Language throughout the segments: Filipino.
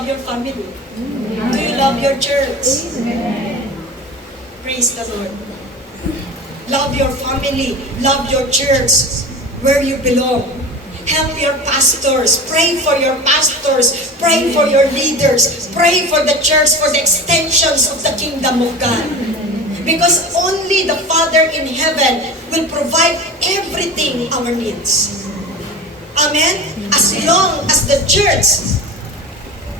love your family? Do you love your church? Praise the Lord. Love your family. Love your church where you belong. Help your pastors. Pray for your pastors. Pray for your leaders. Pray for the church, for the extensions of the kingdom of God. Because only the Father in heaven will provide everything our needs. Amen? As long as the church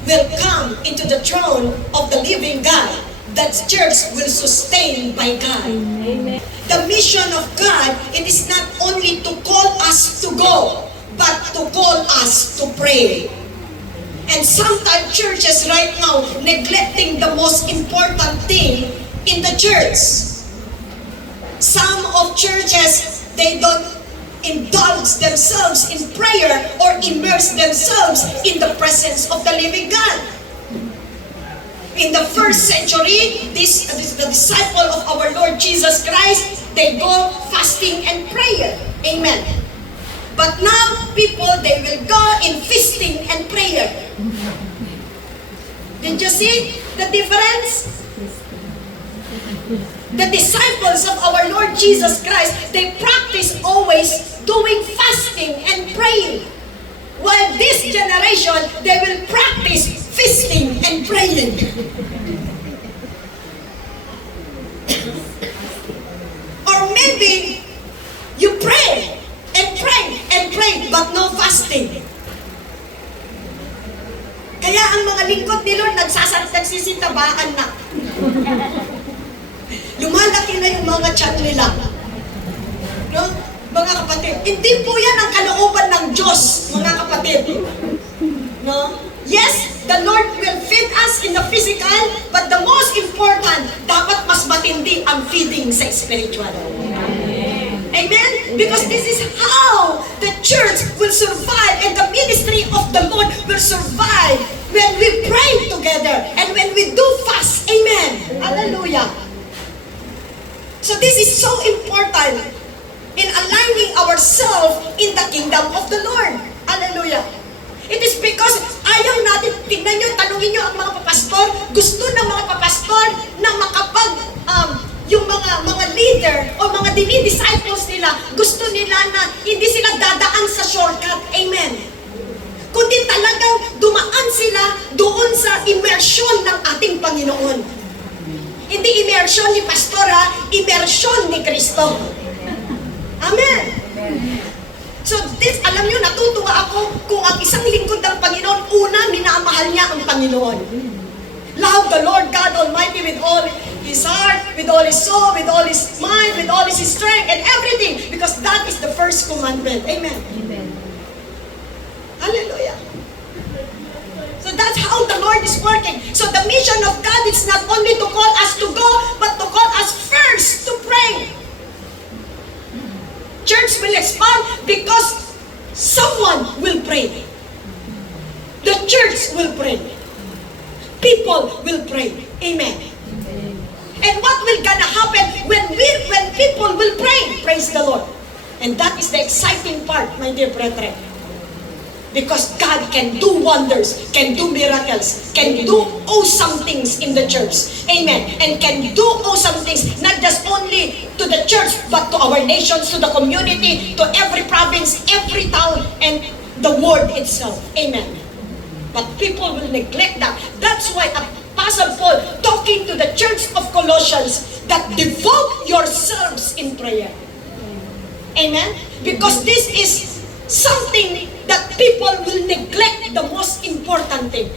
will come into the throne of the living God, that church will sustain by God. Amen. The mission of God, it is not only to call us to go, but to call us to pray. And sometimes churches right now neglecting the most important thing in the church. Some of churches, they don't indulge themselves in prayer or immerse themselves in the presence of the living God. In the first century, the disciple of our Lord Jesus Christ, they go fasting and prayer. Amen. But now, people, they will go in feasting and prayer. Did you see the difference? The disciples of our Lord Jesus Christ, they practice always doing fasting and praying. While this generation, they will practice feasting and praying. Or maybe you pray and pray and pray, but no fasting. Kaya ang mga lingkod ni Lord nagsisitabaan na. Lumalaki na yung mga tiyan nila. No? Mga kapatid, hindi po yan ang kalooban ng Diyos, mga kapatid. No? Yes, the Lord will feed us in the physical, but the most important, dapat mas matindi ang feeding sa spiritual. Amen? Because this is how the church will survive and the ministry of the Lord will survive when we pray together and when we do fast. Amen? Hallelujah. So this is so important in aligning ourselves in the kingdom of the Lord. Hallelujah. It is because ayaw natin, tingnan nyo, tanungin nyo ang mga papastor, gusto ng mga papastor na makapag, yung mga leader o mga disciples nila, gusto nila na hindi sila dadaan sa shortcut. Amen. Kundi talagang dumaan sila doon sa immersion ng ating Panginoon. Hindi immersion ni pastora, immersion ni Kristo. Amen. So this, alam nyo, natutuwa ako kung ang isang lingkod ng Panginoon, una, minamahal niya ang Panginoon. Love the Lord God Almighty with all His heart, with all His soul, with all His mind, with all His strength, and everything. Because that is the first commandment. Amen. Amen. Hallelujah. So that's how the Lord is working. So the mission of God is not only to call us to go, but to call us first to pray. Church will expand because someone will pray. The church will pray. People will pray. Amen. And what will gonna happen when people will pray? Praise the Lord. And that is the exciting part, my dear brethren. Because God can do wonders, can do miracles, can do awesome things in the church. Amen. And can do awesome things, not just only to the church, but to our nations, to the community, to every province, every town, and the world itself. Amen. But people will neglect that. That's why Apostle Paul talking to the church of Colossians that devote yourselves in prayer. Amen. Because this is something that people will neglect, the most important thing.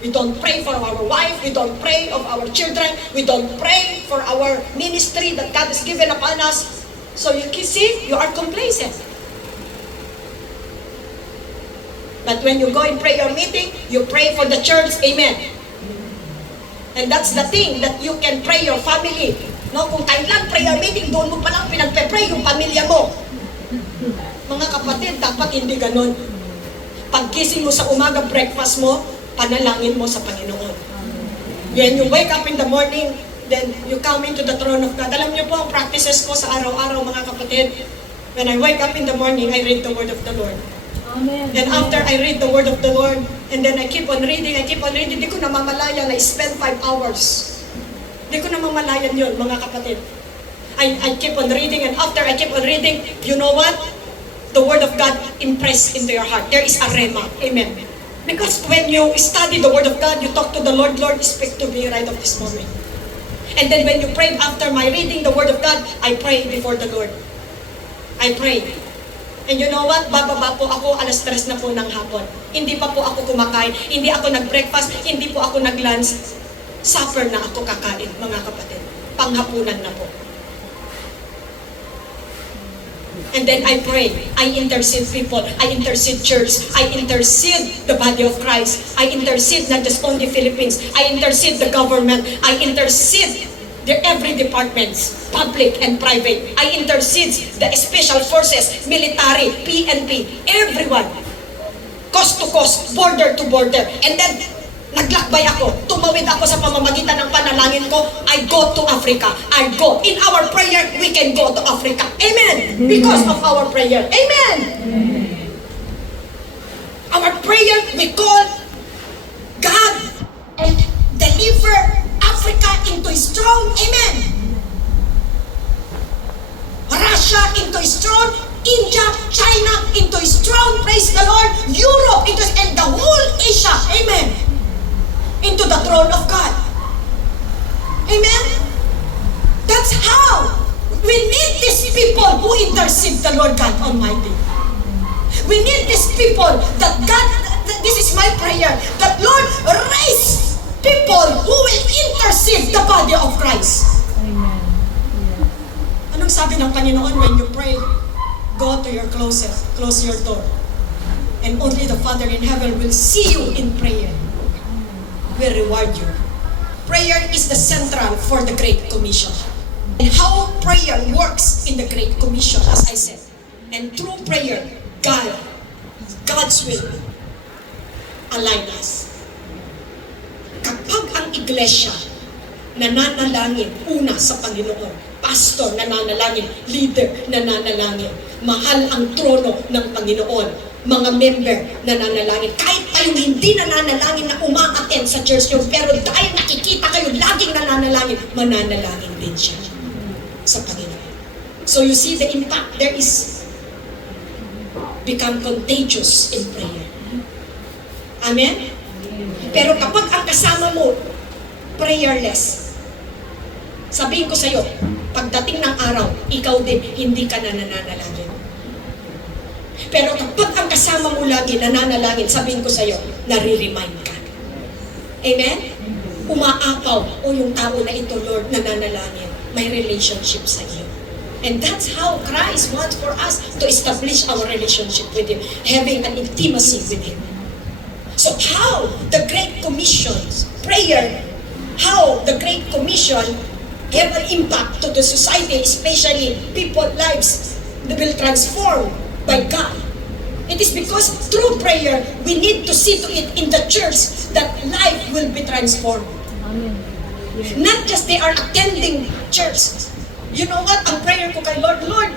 We don't pray for our wife, we don't pray of our children, we don't pray for our ministry that God has given upon us. So you can see, you are complacent. But when you go in prayer meeting, you pray for the church, amen. And that's the thing, that you can pray your family. No, kung kailan prayer meeting, doon mo palang pinagpe-pray yung pamilya mo. Mga kapatid, dapat hindi ganun. Pagkising mo sa umaga, breakfast mo, panalangin mo sa Panginoon. When you wake up in the morning, then you come into the throne of God. Alam niyo po, ang practices ko sa araw-araw, mga kapatid, when I wake up in the morning, I read the word of the Lord. Amen. And after I read the word of the Lord, and then I keep on reading, di ko namamalayan na I spend 5 hours. Di ko namamalayan yun, mga kapatid. I keep on reading, and after I keep on reading, you know what? The word of God impressed into your heart. There is a rema. Amen. Because when you study the word of God, you talk to the Lord, Lord, speak to me right of this moment. And then when you pray after my reading the word of God, I pray before the Lord. I pray. And you know what? Bababa po ako, 3:00 na po ng hapon. Hindi pa po ako kumakain. Hindi ako nag-breakfast. Hindi po ako nag-lunch. Supper na ako kakain, mga kapatid. Panghapunan na po. And then I pray. I intercede people. I intercede church. I intercede the body of Christ. I intercede not just only Philippines. I intercede the government. I intercede every departments, public and private. I intercede the special forces, military, PNP, everyone. Coast to coast, border to border. And then, naglakbay ako. Tumawid ako sa pamamagitan ng panalangin ko. I go to Africa. I go. In our prayer, we can go to Africa. Amen. Because of our prayer. Amen. Our prayer, we call God and deliver Africa into His throne. Amen. Russia into His throne. India, China into His throne. Praise the Lord. Europe into and the whole Asia. Amen. Into the throne of God. Amen. That's how we need these people who intercede the Lord God Almighty. We need these people that God, this is my prayer, that Lord raise people who will intercede the body of Christ. Amen. Anong sabi ng Panginoon when you pray? Go to your closet, close your door. And only the Father in heaven will see you in prayer. Will reward you. Prayer is the central for the Great Commission. And how prayer works in the Great Commission, as I said. And through prayer, God's will align us. Kapag ang iglesia nananalangin una sa Panginoon, pastor nananalangin, leader nananalangin, mahal ang trono ng Panginoon, mga member nananalangin. Kahit kayo hindi nananalangin na uma-attend sa church nyo, pero dahil nakikita kayo laging nananalangin, mananalangin din siya sa Panginoon. So you see the impact. There is become contagious in prayer. Amen? Pero kapag ang kasama mo, prayerless, sabihin ko sa'yo, pagdating ng araw, ikaw din, hindi ka na nananalangin. Pero kapag ang kasama mo lagi nananalangin, sabihin ko sa'yo, nare-remind ka. Amen? Umaapaw, o yung tao na ito, Lord, nananalangin, may relationship sa iyo. And that's how Christ wants for us to establish our relationship with Him, having an intimacy with Him. So how the Great Commission, prayer, how the Great Commission have an impact to the society, especially people's lives that will transform by God. It is because through prayer, we need to see to it in the church that life will be transformed. Amen. Not just they are attending church. You know what? Ang prayer ko kay Lord, Lord,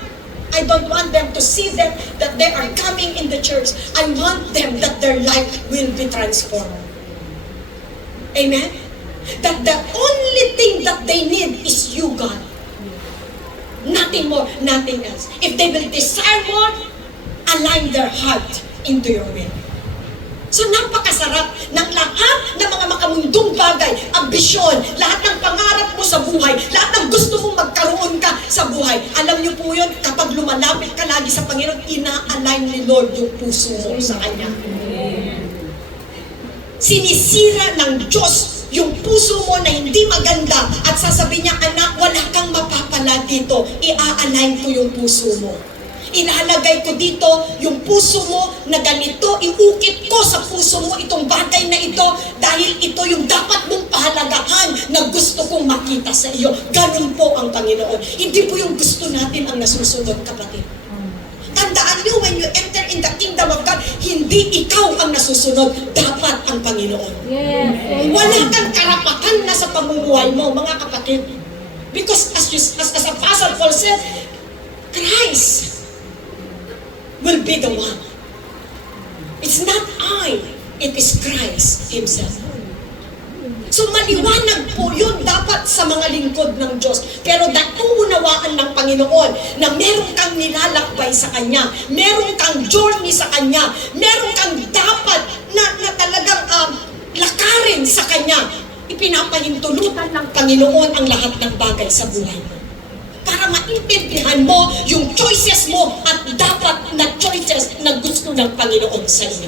I don't want them to see them that they are coming in the church. I want them that their life will be transformed. Amen? That the only thing that they need is you, God. Nothing more, nothing else. If they will desire more, align their heart into your will. So napakasarap ng lahat ng mga makamundong bagay, ambisyon, lahat ng pangarap mo sa buhay, lahat ng gusto mong magkaroon ka sa buhay. Alam niyo po yun, kapag lumalapit ka lagi sa Panginoon, ina-align ni Lord yung puso mo sa Kanya. Sinisira ng Diyos yung puso mo na hindi maganda at sasabihin niya, anak, wala kang mapapala dito. I-align ko yung puso mo. Ilalagay ko dito yung puso mo na ganito, iukit ko sa puso mo itong bagay na ito dahil ito yung dapat mong pahalagahan na gusto kong makita sa iyo. Ganun po ang Panginoon. Hindi po yung gusto natin ang nasusunod, kapatid. Tandaan niyo, when you enter in the kingdom of God, hindi ikaw ang nasusunod, dapat ang Panginoon. Yes. Wala kang karapatan na sa pamumuhay mo, mga kapatid. Because as Apostle Paul said, Christ will be the one It's not I, it is Christ Himself. So maliwanag po yun dapat sa mga lingkod ng Diyos. Pero nauunawaan ng Panginoon na meron kang nilalakbay sa Kanya, meron kang journey sa Kanya, meron kang dapat na talagang lakarin sa Kanya. Ipinapahintulutan ng Panginoon ang lahat ng bagay sa buhay mo. Para maintindihan mo yung choices mo at dapat na choices na gusto ng Panginoon sa iyo.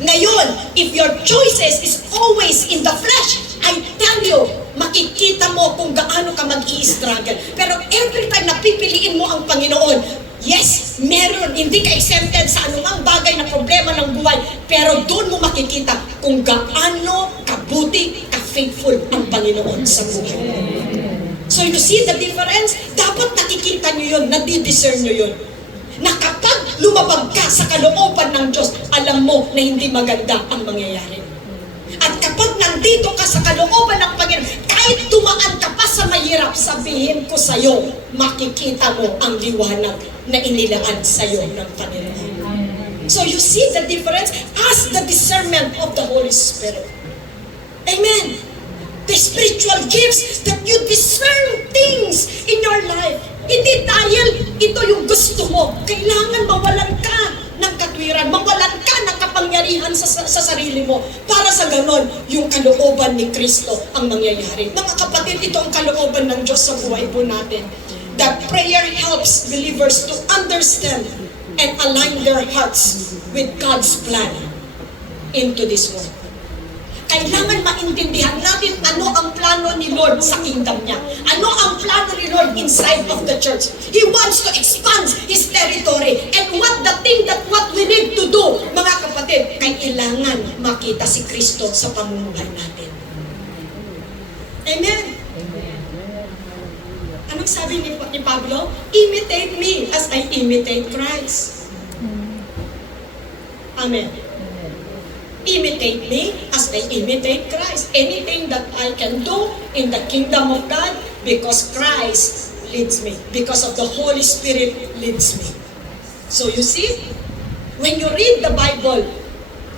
Ngayon, if your choices is always in the flesh, I tell you, makikita mo kung gaano ka mag-i-struggle. Pero every time na pipiliin mo ang Panginoon, yes, meron, hindi ka exempted sa anumang bagay na problema ng buhay, pero doon mo makikita kung gaano kabuti, ka-faithful ang Panginoon sa buhay mo. So you see the difference? Dapat nakikita nyo yun, nadidiscern nyo yun. Na kapag lumabag ka sa kalooban ng Diyos, alam mo na hindi maganda ang mangyayari. At kapag nandito ka sa kalooban ng Panginoon, kahit tumaan ka pa sa mahirap, sabihin ko sa iyo, makikita mo ang liwanag na inilaan sa iyo ng Panginoon. So you see the difference as the discernment of the Holy Spirit. Amen. The spiritual gifts that you discern things in your life. Hindi dahil ito yung gusto mo. Kailangan mawalan ka ng katwiran, mawalan ka ng kapangyarihan sa sarili mo. Para sa ganon, yung kalooban ni Kristo ang mangyayari. Mga kapatid, ito ang kalooban ng Diyos sa buhay po natin. That prayer helps believers to understand and align their hearts with God's plan into this world. Kailangan maintindihan natin ano ang plano ni Lord sa kingdom niya. Ano ang plano ni Lord inside of the church. He wants to expand His territory. And what we need to do, mga kapatid, kailangan makita si Kristo sa pamumuhay natin. Amen. Anong sabi ni Pablo? Imitate me as I imitate Christ. Amen. Imitate me as I imitate Christ. Anything that I can do in the kingdom of God, because Christ leads me. Because of the Holy Spirit leads me. So you see, when you read the Bible,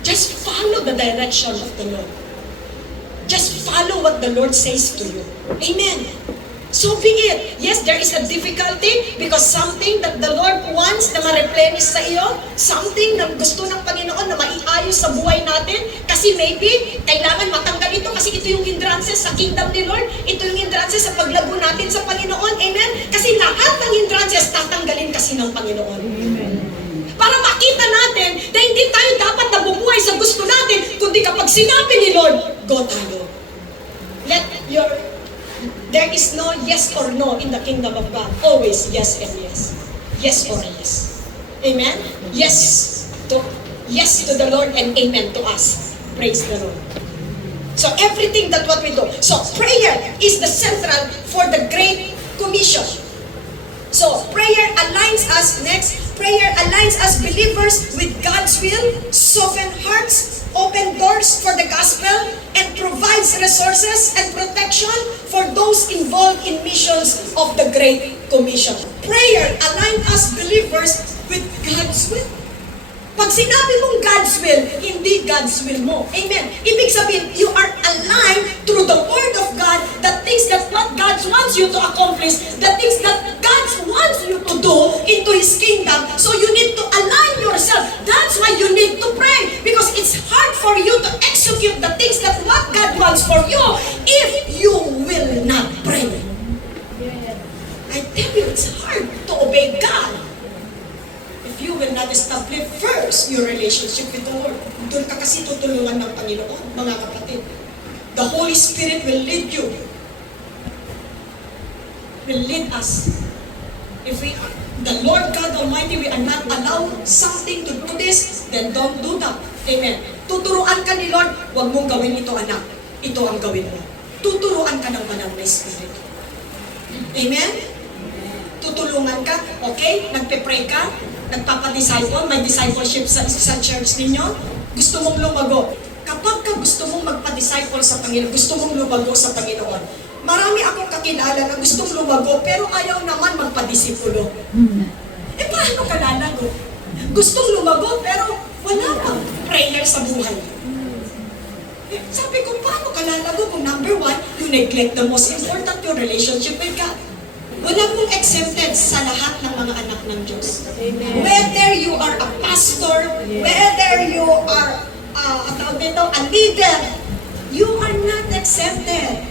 just follow the direction of the Lord. Just follow what the Lord says to you. Amen. So be it. Yes, there is a difficulty because something that the Lord wants na ma-replenish sa iyo, something na gusto ng Panginoon na maiayos sa buhay natin, kasi maybe kailangan matanggal ito kasi ito yung hindrances sa kingdom ni Lord, ito yung hindrances sa paglago natin sa Panginoon. Amen? Kasi lahat ng hindrances tatanggalin kasi ng Panginoon. Amen. Para makita natin na hindi tayo dapat nabubuhay sa gusto natin, kundi kapag sinabi ni Lord, go tayo. There is no yes or no in the kingdom of God. Always yes and yes. Yes or yes. Amen? Yes to the Lord and amen to us. Praise the Lord. So everything that what we do. So prayer is the central for the Great Commission. So prayer aligns us, next, prayer aligns us believers with God's will, soften hearts, open doors for the gospel, and provides resources and protection for those involved in missions of the Great Commission. Prayer aligns us believers with God's will. Pag sinabi mong God's will, hindi God's will mo. Amen. Ibig sabihin, you are aligned through the Word of God, the things that what God wants you to accomplish, the things that God wants you to do into His kingdom. So you need to align yourself. That's why you need to pray. Because it's hard for you to execute the things that what God wants for you if you will not pray. I tell you, it's hard to obey God. You will not establish first your relationship with the Lord. Doon ka kasi tutulungan ng Panginoon, mga kapatid. The Holy Spirit will lead you. Will lead us. If the Lord God Almighty, we are not allowed something to do this, then don't do that. Amen. Tuturuan ka ni Lord, huwag mong gawin ito, anak. Ito ang gawin mo. Tuturuan ka ng banal na Spirit. Amen? Tutulungan ka, okay? Nagpe-pray ka, nagpapadisciple, may discipleship sa church ninyo, gusto mong lumago. Kapag ka gusto mong magpa-disciple sa Panginoon, gusto mong lumago sa Panginoon, marami akong kakilala na gustong lumago, pero ayaw naman magpa-disipulo. Eh, paano ka lalago? Gustong lumago, pero Wala pang prayer sa buhay. Sabi ko, paano ka lalago kung number one, you neglect the most important, your relationship with God. Wala pong accepted sa lahat ng mga anak ng Diyos. Amen. Whether you are a pastor, whether you are a leader, you are not accepted.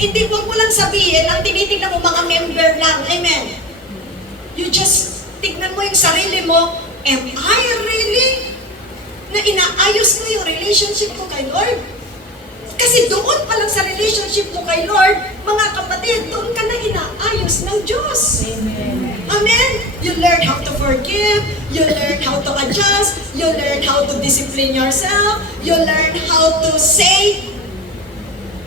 Hindi, wag mo lang sabihin, ang tinitingnan mo mga member lang. Amen. You just, tignan mo yung sarili mo, am I really na inaayos mo yung relationship mo kay Lord? Kasi doon pa lang sa relationship mo kay Lord, mga kapatid, doon ka na inaayos ng Diyos. Amen. Amen? You learn how to forgive, you learn how to adjust, you learn how to discipline yourself, you learn how to say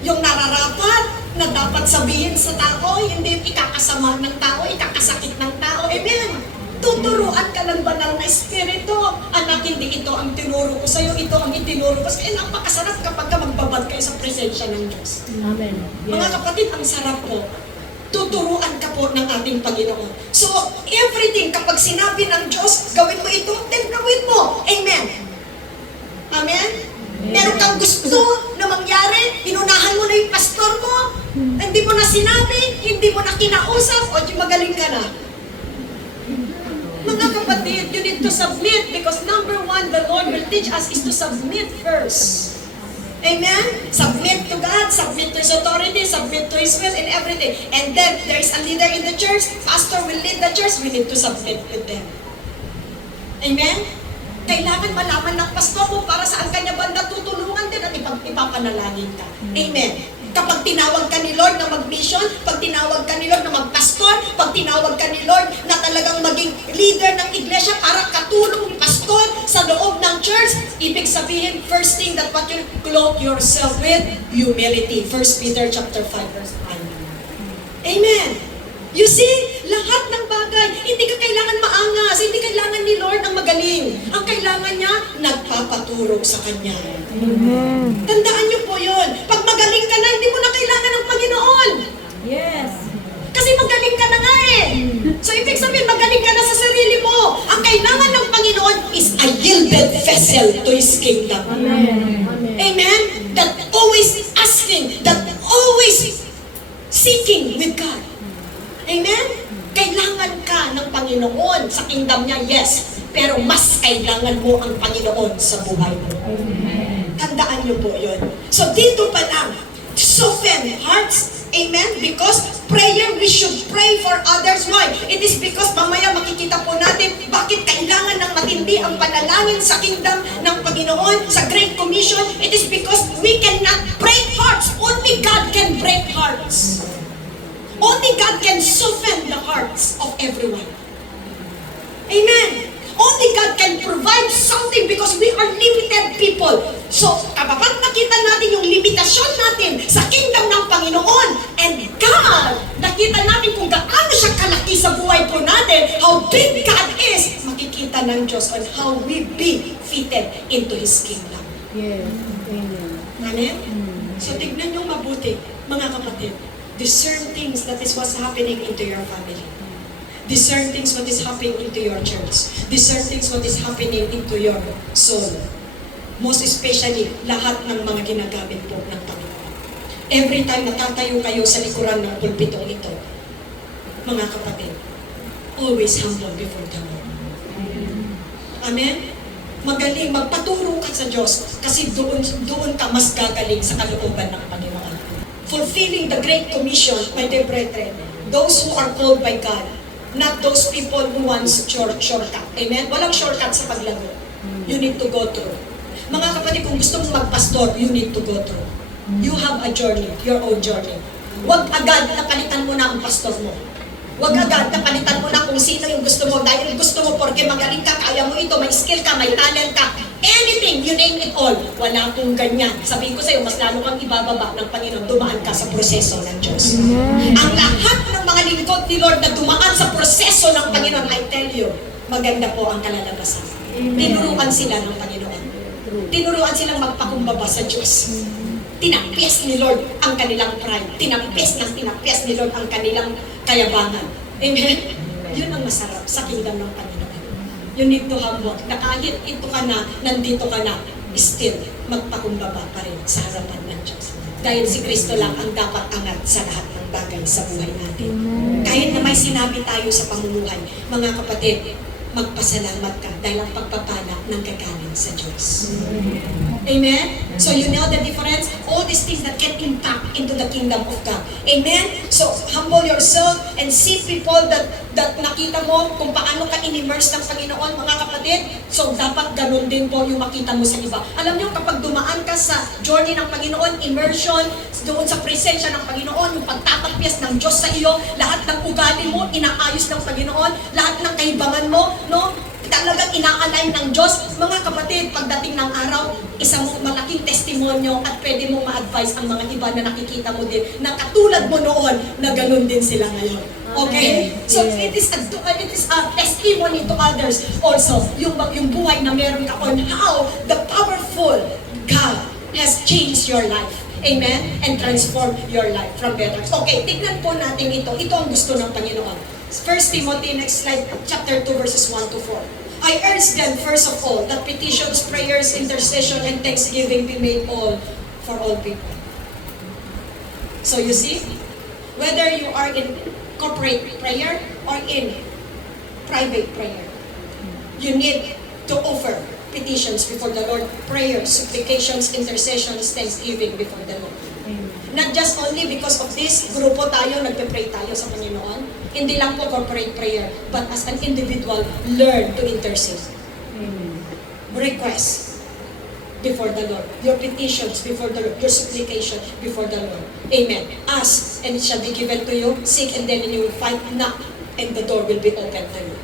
yung nararapat na dapat sabihin sa tao, hindi ikakasama ng tao, ikakasakit ng tao. Amen? Tuturuan ka ng banal na espiritu. Anak, hindi ito ang tinuro ko sa'yo, ito ang itinuro ko sa'yo. Napakasarap kapag ka magbabad kayo sa presensya ng Diyos. Amen. Mga kapatid, ang sarap po. Tuturuan ka po ng ating Panginoon. So, everything, kapag sinabi ng Diyos, gawin mo ito, then gawin mo. Amen. Amen? Meron kang gusto na mangyari, inunahan mo na yung pastor mo, hindi mo na sinabi, hindi mo na kinausap, o di magaling ka na. Mga kapatid, you need to submit because number one, the Lord will teach us is to submit first. Amen? Submit to God, submit to His authority, submit to His will in everything. And then, there is a leader in the church, pastor will lead the church, we need to submit with them. Amen? Kailangan malaman ng pastor mo para saan kanya banda tutulungan din at ipapanalangin ka. Amen? Kapag tinawag ka ni Lord na mag-mission, pag tinawag ka ni Lord na mag-pastor, pag tinawag ka ni Lord na talagang maging leader ng iglesia para katulong pastor sa loob ng church, ibig sabihin, first thing that what you clothe yourself with, humility. 1 Peter chapter 5 verse 1. Amen. You see, lahat ng bagay, hindi ka kailangan maangas, hindi kailangan ni Lord ang magaling. Ang kailangan niya, nagpapaturo sa Kanya. Amen. Tandaan niyo po yun. Pag magaling ka na, hindi mo na kailangan ng Panginoon. Yes. Kasi magaling ka na nga eh. So ibig sabihin, magaling ka na sa sarili mo. Ang kailangan ng Panginoon is a yielded vessel to His kingdom. Amen. Amen. Amen? That always asking, that always seeking with God. Amen? Kailangan ka ng Panginoon sa kingdom niya, yes. Pero mas kailangan mo ang Panginoon sa buhay mo. Tandaan niyo po yun. So dito pa lang, soften hearts. Amen? Because prayer, we should pray for others. Why? It is because mamaya makikita po natin bakit kailangan ng matindi ang panalangin sa kingdom ng Panginoon, sa Great Commission. It is because we cannot break hearts. Only God can break hearts. Only God can soften the hearts of everyone. Amen. Only God can provide something because we are limited people. So, kapag nakita natin yung limitasyon natin sa kingdom ng Panginoon, and God, nakita natin kung gaano siya kalaki sa buhay po natin, how big God is, makikita ng Diyos on how we be fitted into His kingdom. Yes. Amen. Amen? So, tignan nyo mabuti, mga kapatid. Discern things that is what's happening into your family. Discern things what is happening into your church. Discern things what is happening into your soul. Most especially, lahat ng mga ginagamit po ng Panginoon. Every time natatayo kayo sa likuran ng pulpitong ito, mga kapatid, always humble before the Lord. Amen? Magaling, magpaturo ka sa Diyos kasi doon ka mas gagaling sa kalooban ng Panginoon. Fulfilling the Great Commission, my dear brethren, those who are called by God, not those people who wants shortcut. Amen? Walang shortcut sa paglago. You need to go through. Mga kapatid, kung gusto mong magpastor, you need to go through. You have a journey, your own journey. Huwag agad na palitan mo na ang pastor mo. Huwag agad na palitan mo na kung sino yung gusto mo. Dahil gusto mo porque magaling ka, kaya mo ito, may skill ka, may talent ka. Anything, you name it all. Wala kong ganyan. Sabihin ko sa'yo, mas lalo kang ibababa ng Panginoon, dumaan ka sa proseso ng Diyos. Ang lahat ng mga lingkod ni Lord na dumaan sa proseso ng Panginoon, I tell you, maganda po ang kalalabasan. Tinuruan sila ng Panginoon. Tinuruan silang magpakumbaba sa Diyos. Tinapyas ni Lord ang kanilang pride. Tinapyas ni Lord ang kanilang kayabangan. Amen? Yun ang masarap sa kingdom ng Panginoon. You need to humble. Na kahit ito ka na, nandito ka na, still, magpakumbaba pa rin sa harapan ng Diyos. Dahil si Kristo lang ang dapat angat sa lahat ng bagay sa buhay natin. Kahit na may sinabi tayo sa pamumuhay, mga kapatid, magpasalamat ka dahil ang pagpapala ng gagaling sa Diyos. Amen? So you know the difference? All these things that can impact into the kingdom of God. Amen? So humble yourself and see people that nakita mo kung paano ka in-immerse ng Panginoon, mga kapatid. So dapat ganun din po yung makita mo sa iba. Alam niyo, kapag dumaan ka sa journey ng Panginoon, immersion, doon sa presensya ng Panginoon, yung pagtatagpias ng Diyos sa iyo, lahat ng ugali mo, inaayos ng Panginoon, lahat ng kaibangan mo, no? Talagang ina-align ng Diyos. Mga kapatid, pagdating ng araw, isang malaking testimonyo at pwede mong ma-advise ang mga iba na nakikita mo din na katulad mo noon na ganun din sila ngayon. Okay? So it is a testimony to others also. Yung buhay na meron ka on how the powerful God has changed your life. Amen? And transformed your life from better. Okay, tignan po natin ito. Ito ang gusto ng Panginoon. 1 Timothy, next slide, chapter 2, verses 1 to 4. I urge them, first of all, that petitions, prayers, intercession, and thanksgiving be made for all people. So you see, whether you are in corporate prayer or in private prayer, you need to offer petitions before the Lord, prayers, supplications, intercessions, thanksgiving before the Lord. Not just only because of this, grupo tayo, nagpe-pray tayo sa Panginoon. Hindi lang po corporate prayer, but as an individual, learn to intercede. Request before the Lord. Your petitions before the Lord. Your supplication before the Lord. Amen. Ask, and it shall be given to you. Seek, and then you will find. Knock, and the door will be opened to you.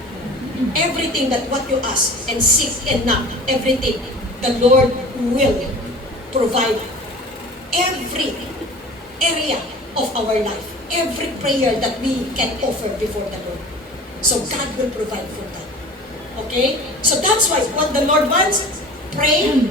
Everything that what you ask, and seek, and knock, everything, the Lord will provide. Every area of our life, every prayer that we can offer before the Lord. So God will provide for that. Okay? So that's why what the Lord wants, pray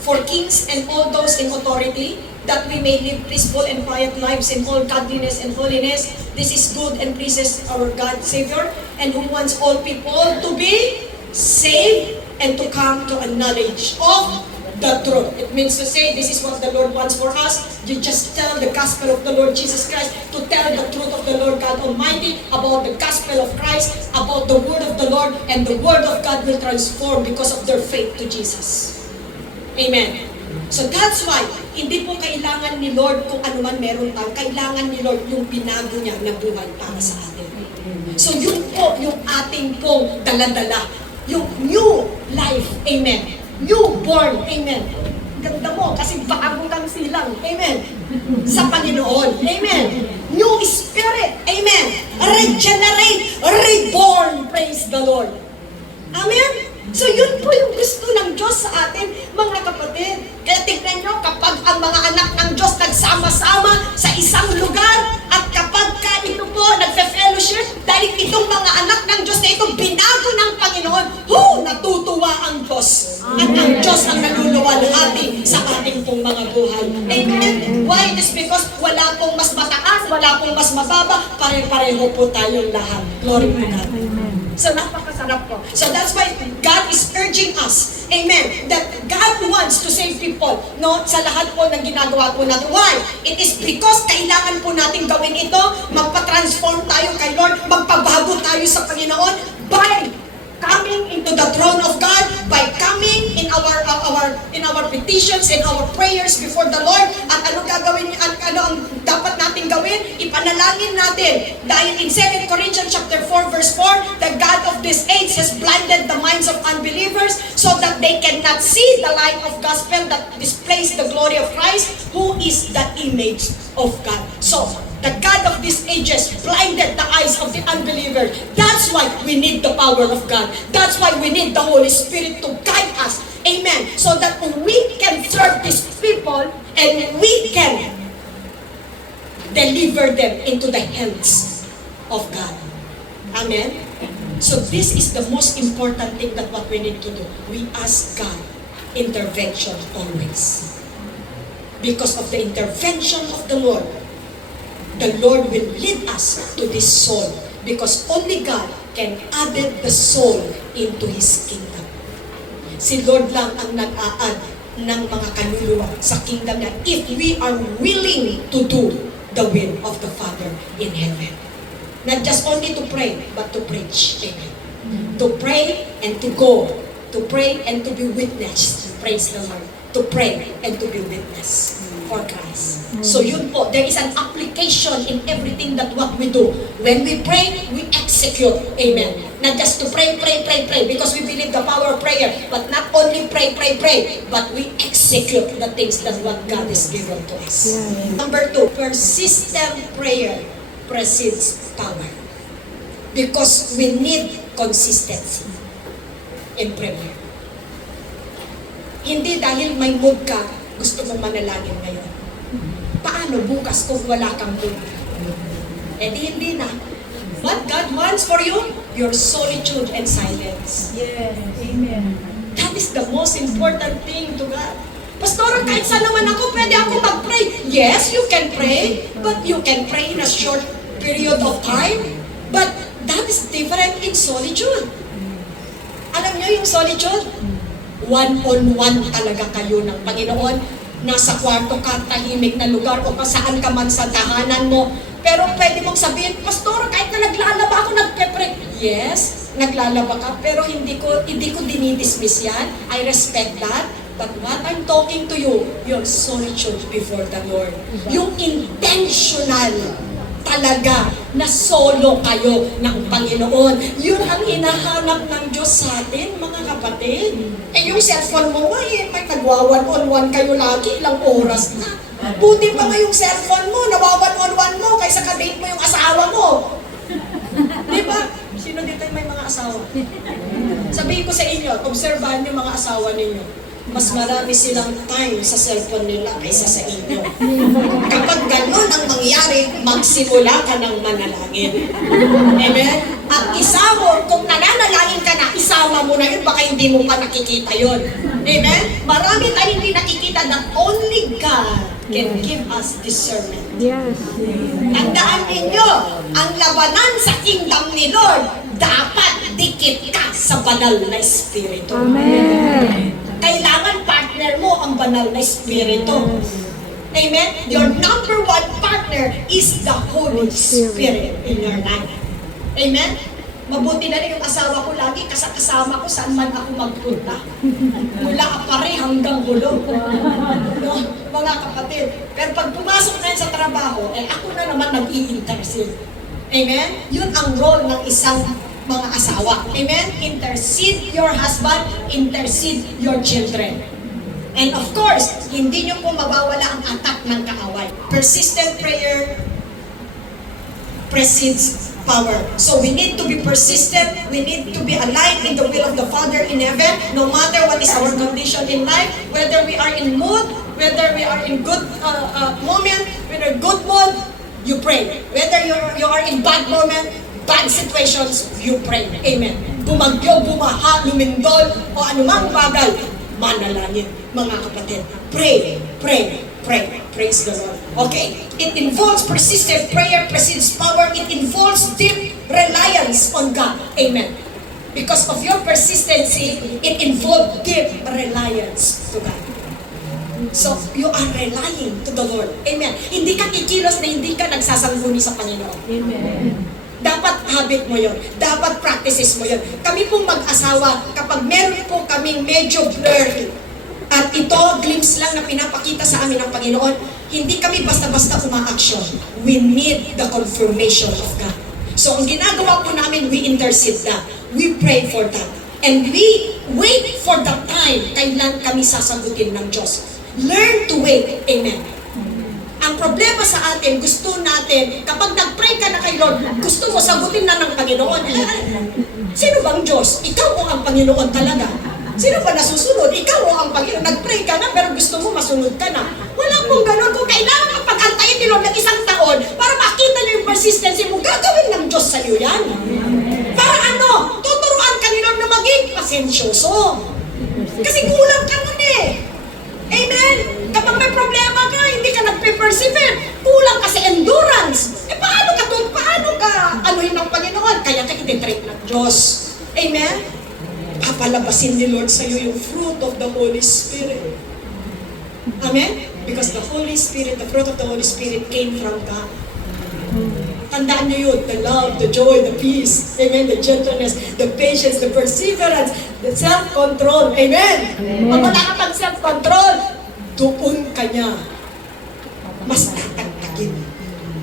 for kings and all those in authority, that we may live peaceful and quiet lives in all godliness and holiness. This is good and pleases our God, Savior, and who wants all people to be saved and to come to a knowledge of the truth. It means to say, this is what the Lord wants for us. You just tell the gospel of the Lord Jesus Christ, to tell the truth of the Lord God Almighty, about the gospel of Christ, about the word of the Lord, and the word of God will transform because of their faith to Jesus. Amen. So that's why, hindi po kailangan ni Lord kung ano man meron tayo. Kailangan ni Lord yung binago niya na buhay para sa atin. So yun po yung ating pong daladala. Yung new life. Amen. Newborn. Amen. Ganda mo kasi bago kang silang. Amen. Sa Panginoon. Amen. New spirit. Amen. Regenerate. Reborn. Praise the Lord. Amen. So yun po yung gusto ng Diyos sa atin, mga kapatid. Kaya tignan nyo, kapag ang mga anak ng Diyos nagsama-sama sa isang lugar, at kapag ito po nagfe-fellowship, dahil itong mga anak ng Diyos na ito binago ng Panginoon, natutuwa ang Diyos. At ang Diyos ang naluluwalhati sa ating pong mga buhay. Amen? Why? It is because wala pong mas mataas, wala pong mas mababa, pare-pareho po tayong lahat. Glory to God. So napakasarap po. So that's why God is urging us, amen, that God wants to save people, no, sa lahat po ng ginagawa po natin. Why? It is because kailangan po natin gawin ito, magpa-transform tayo kay Lord, magpabago tayo sa Panginoon by coming into the throne of God, by coming in our petitions and our prayers before the Lord. At ano gagawin, ano ang dapat natin gawin? Ipanalangin natin. Dahil in 2 Corinthians chapter 4 verse 4, the God of this age has blinded the minds of unbelievers so that they cannot see the light of gospel that displays the glory of Christ, who is the image of God. So, the God of these ages blinded the eyes of the unbeliever. That's why we need the power of God. That's why we need the Holy Spirit to guide us. Amen. So that we can serve these people and we can deliver them into the hands of God. Amen. So this is the most important thing that what we need to do. We ask God intervention always. Because of the intervention of the Lord will lead us to this soul. Because only God can added the soul into His kingdom. Si Lord lang ang nag-a-add ng mga kaluluwa sa kingdom niya if we are willing to do the will of the Father in heaven. Not just only to pray, but to preach. Amen. To pray and to go. To pray and to be witness. Praise the Lord. To pray and to be witness for Christ. So yun po, there is an application in everything that what we do. When we pray, we execute. Amen. Not just to pray, because we believe the power of prayer. But not only pray, but we execute the things that what God has given to us. Number 2, persistent prayer precedes power. Because we need consistency in prayer. Hindi dahil may mood ka, gusto mong manalangin ngayon. Paano bukas kung wala kang mood? Eh di hindi na. What God wants for you? Your solitude and silence. Yes. Amen. That is the most important thing to God. Pastor, kahit saan naman ako, pwede ako mag-pray. Yes, you can pray, but you can pray in a short period of time. But that is different in solitude. Alam niyo yung solitude? One-on-one talaga kayo ng Panginoon. Nasa kwarto ka, tahimik na lugar, o saan ka man sa tahanan mo. Pero pwede mong sabihin, Pastor, kahit na naglalaba ako, nagpe-pray. Yes, naglalaba ka, pero hindi ko dinidismiss yan. I respect that. But what I'm talking to you, your solitude before the Lord. Yung intentional talaga na solo kayo ng Panginoon. Yun ang hinahanap ng Diyos sa atin, mga kapatid. Eh yung cellphone mo nga may nagwa-one-on-one kayo lagi, ilang oras na. Buti pa nga yung cellphone mo, nawa-one-on-one mo, kaysa ka-date mo yung asawa mo. Di ba? Sino dito may mga asawa? Sabihin ko sa inyo, obserbahan niyo mga asawa ninyo. Mas marami silang time sa cellphone nila kaysa sa inyo. Kapag gano'n ang mangyari, magsimula ka ng manalangin. Amen? At isama, kung nananalangin ka na, isama mo na yun, baka hindi mo pa nakikita yun. Amen? Marami tayong hindi nakikita that only God can give us discernment. Yes. Tandaan ninyo, ang labanan sa kingdom ni Lord, dapat dikit ka sa banal na Espiritu. Amen. Kailangan partner mo ang banal na Espiritu. Amen? Your number one partner is the Holy Spirit in your life. Amen? Mabuti na rin yung asawa ko lagi kasama ko saan man ako magpunta. Mula apare hanggang gulo. No, mga kapatid. Pero pag pumasok na yan sa trabaho, ako na naman nag-i-intercede. Amen? Yun ang role ng isang mga asawa. Amen? Intercede your husband, intercede your children. And of course, hindi nyo po mabawala ang attack ng kaaway. Persistent prayer precedes power. So we need to be persistent, we need to be aligned in the will of the Father in heaven, no matter what is our condition in life, whether we are in mood, whether we are in good moment, whether good mood, you pray. Whether you are in bad moment, bad situations, you pray. Amen. Bumagyo, bumaha, lumindol, o anumang bagay, manalangin, mga kapatid. Pray, pray, pray. Praise the Lord. Okay, it involves persistent prayer, precedes power. It involves deep reliance on God. Amen. Because of your persistency, it involves deep reliance to God. So, you are relying to the Lord. Amen. Hindi ka kikilos na hindi ka nagsasangguni sa Panginoon. Amen. Dapat habit mo yon. Dapat practices mo yon. Kami pong mag-asawa, kapag meron po kaming medyo blurry, at ito, glimpse lang na pinapakita sa amin ng Panginoon, hindi kami basta-basta uma-action. We need the confirmation of God. So, ang ginagawa po namin, we intercede that. We pray for that. And we wait for the time kailan kami sasagutin ng Diyos. Learn to wait. Amen. Ang problema sa atin, gusto natin, kapag nag-pray ka na kay Lord, gusto mo sagutin na ng Panginoon. Sino bang Diyos? Ikaw o ang Panginoon talaga? Sino ba nasusunod? Ikaw o ang Panginoon? Nag-pray ka na, pero gusto mo masunod ka na. Wala pong ganun. Kung kailangan kang pag-antayin ni Lord ng isang taon para makita niyo yung persistency mo, gagawin ng Diyos sa iyo yan. Para ano? Tuturuan ka ni Lord na maging pasensyoso. Kasi kulang ka nun eh. Amen? Kapag may problema ka, hindi ka nagpe-persevere. Kulang ka sa endurance. Paano ka anuhin ng Panginoon? gano'n, kaya ka ititrain ng Diyos. Amen? Papalabasin ni Lord sa'yo yung fruit of the Holy Spirit. Amen? Because the Holy Spirit, the fruit of the Holy Spirit came from God. Tandaan niyo yun, the love, the joy, the peace, amen, the gentleness, the patience, the perseverance, the self-control, amen? Pag wala ka pang self-control, doon ka niya mas tatagtagin.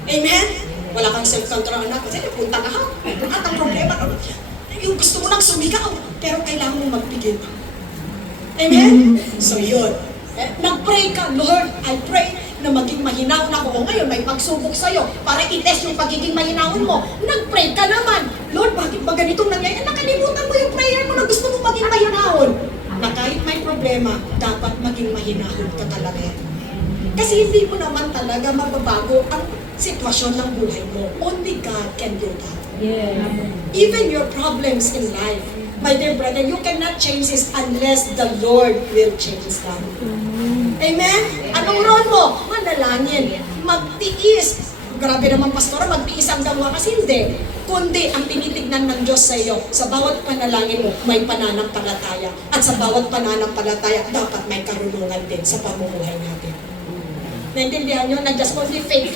Amen? Wala kang self-control, anak, kasi punta ka ha, lahat ang problema, yung gusto mo lang sumigaw, pero kailangan mo magpigil. Amen? So yun. Nag-pray ka, Lord, I pray na maging mahinahon ako. O ngayon, may pagsubok sa'yo para i-test yung pagiging mahinahon mo. Nag-pray ka naman. Lord, bakit ba ganitong nangyayari? Nakalimutan mo yung prayer mo na gusto mo maging mahinahon. Na kahit may problema, dapat maging mahinahon ka talaga. Kasi hindi mo naman talaga mababago ang sitwasyon ng buhay mo. Only God can do that. Yes. Even your problems in life, my dear brother, you cannot change this unless the Lord will change them. Amen? Anong role mo? Manalangin. Magtiis. Grabe naman, pastora, magtiis ang gawa kasi hindi. Kundi ang tinitignan ng Diyos sa iyo, sa bawat panalangin mo, may pananampalataya. At sa bawat pananampalataya, dapat may karunungan din sa pamumuhay natin. Naintindihan nyo? Not just only faith,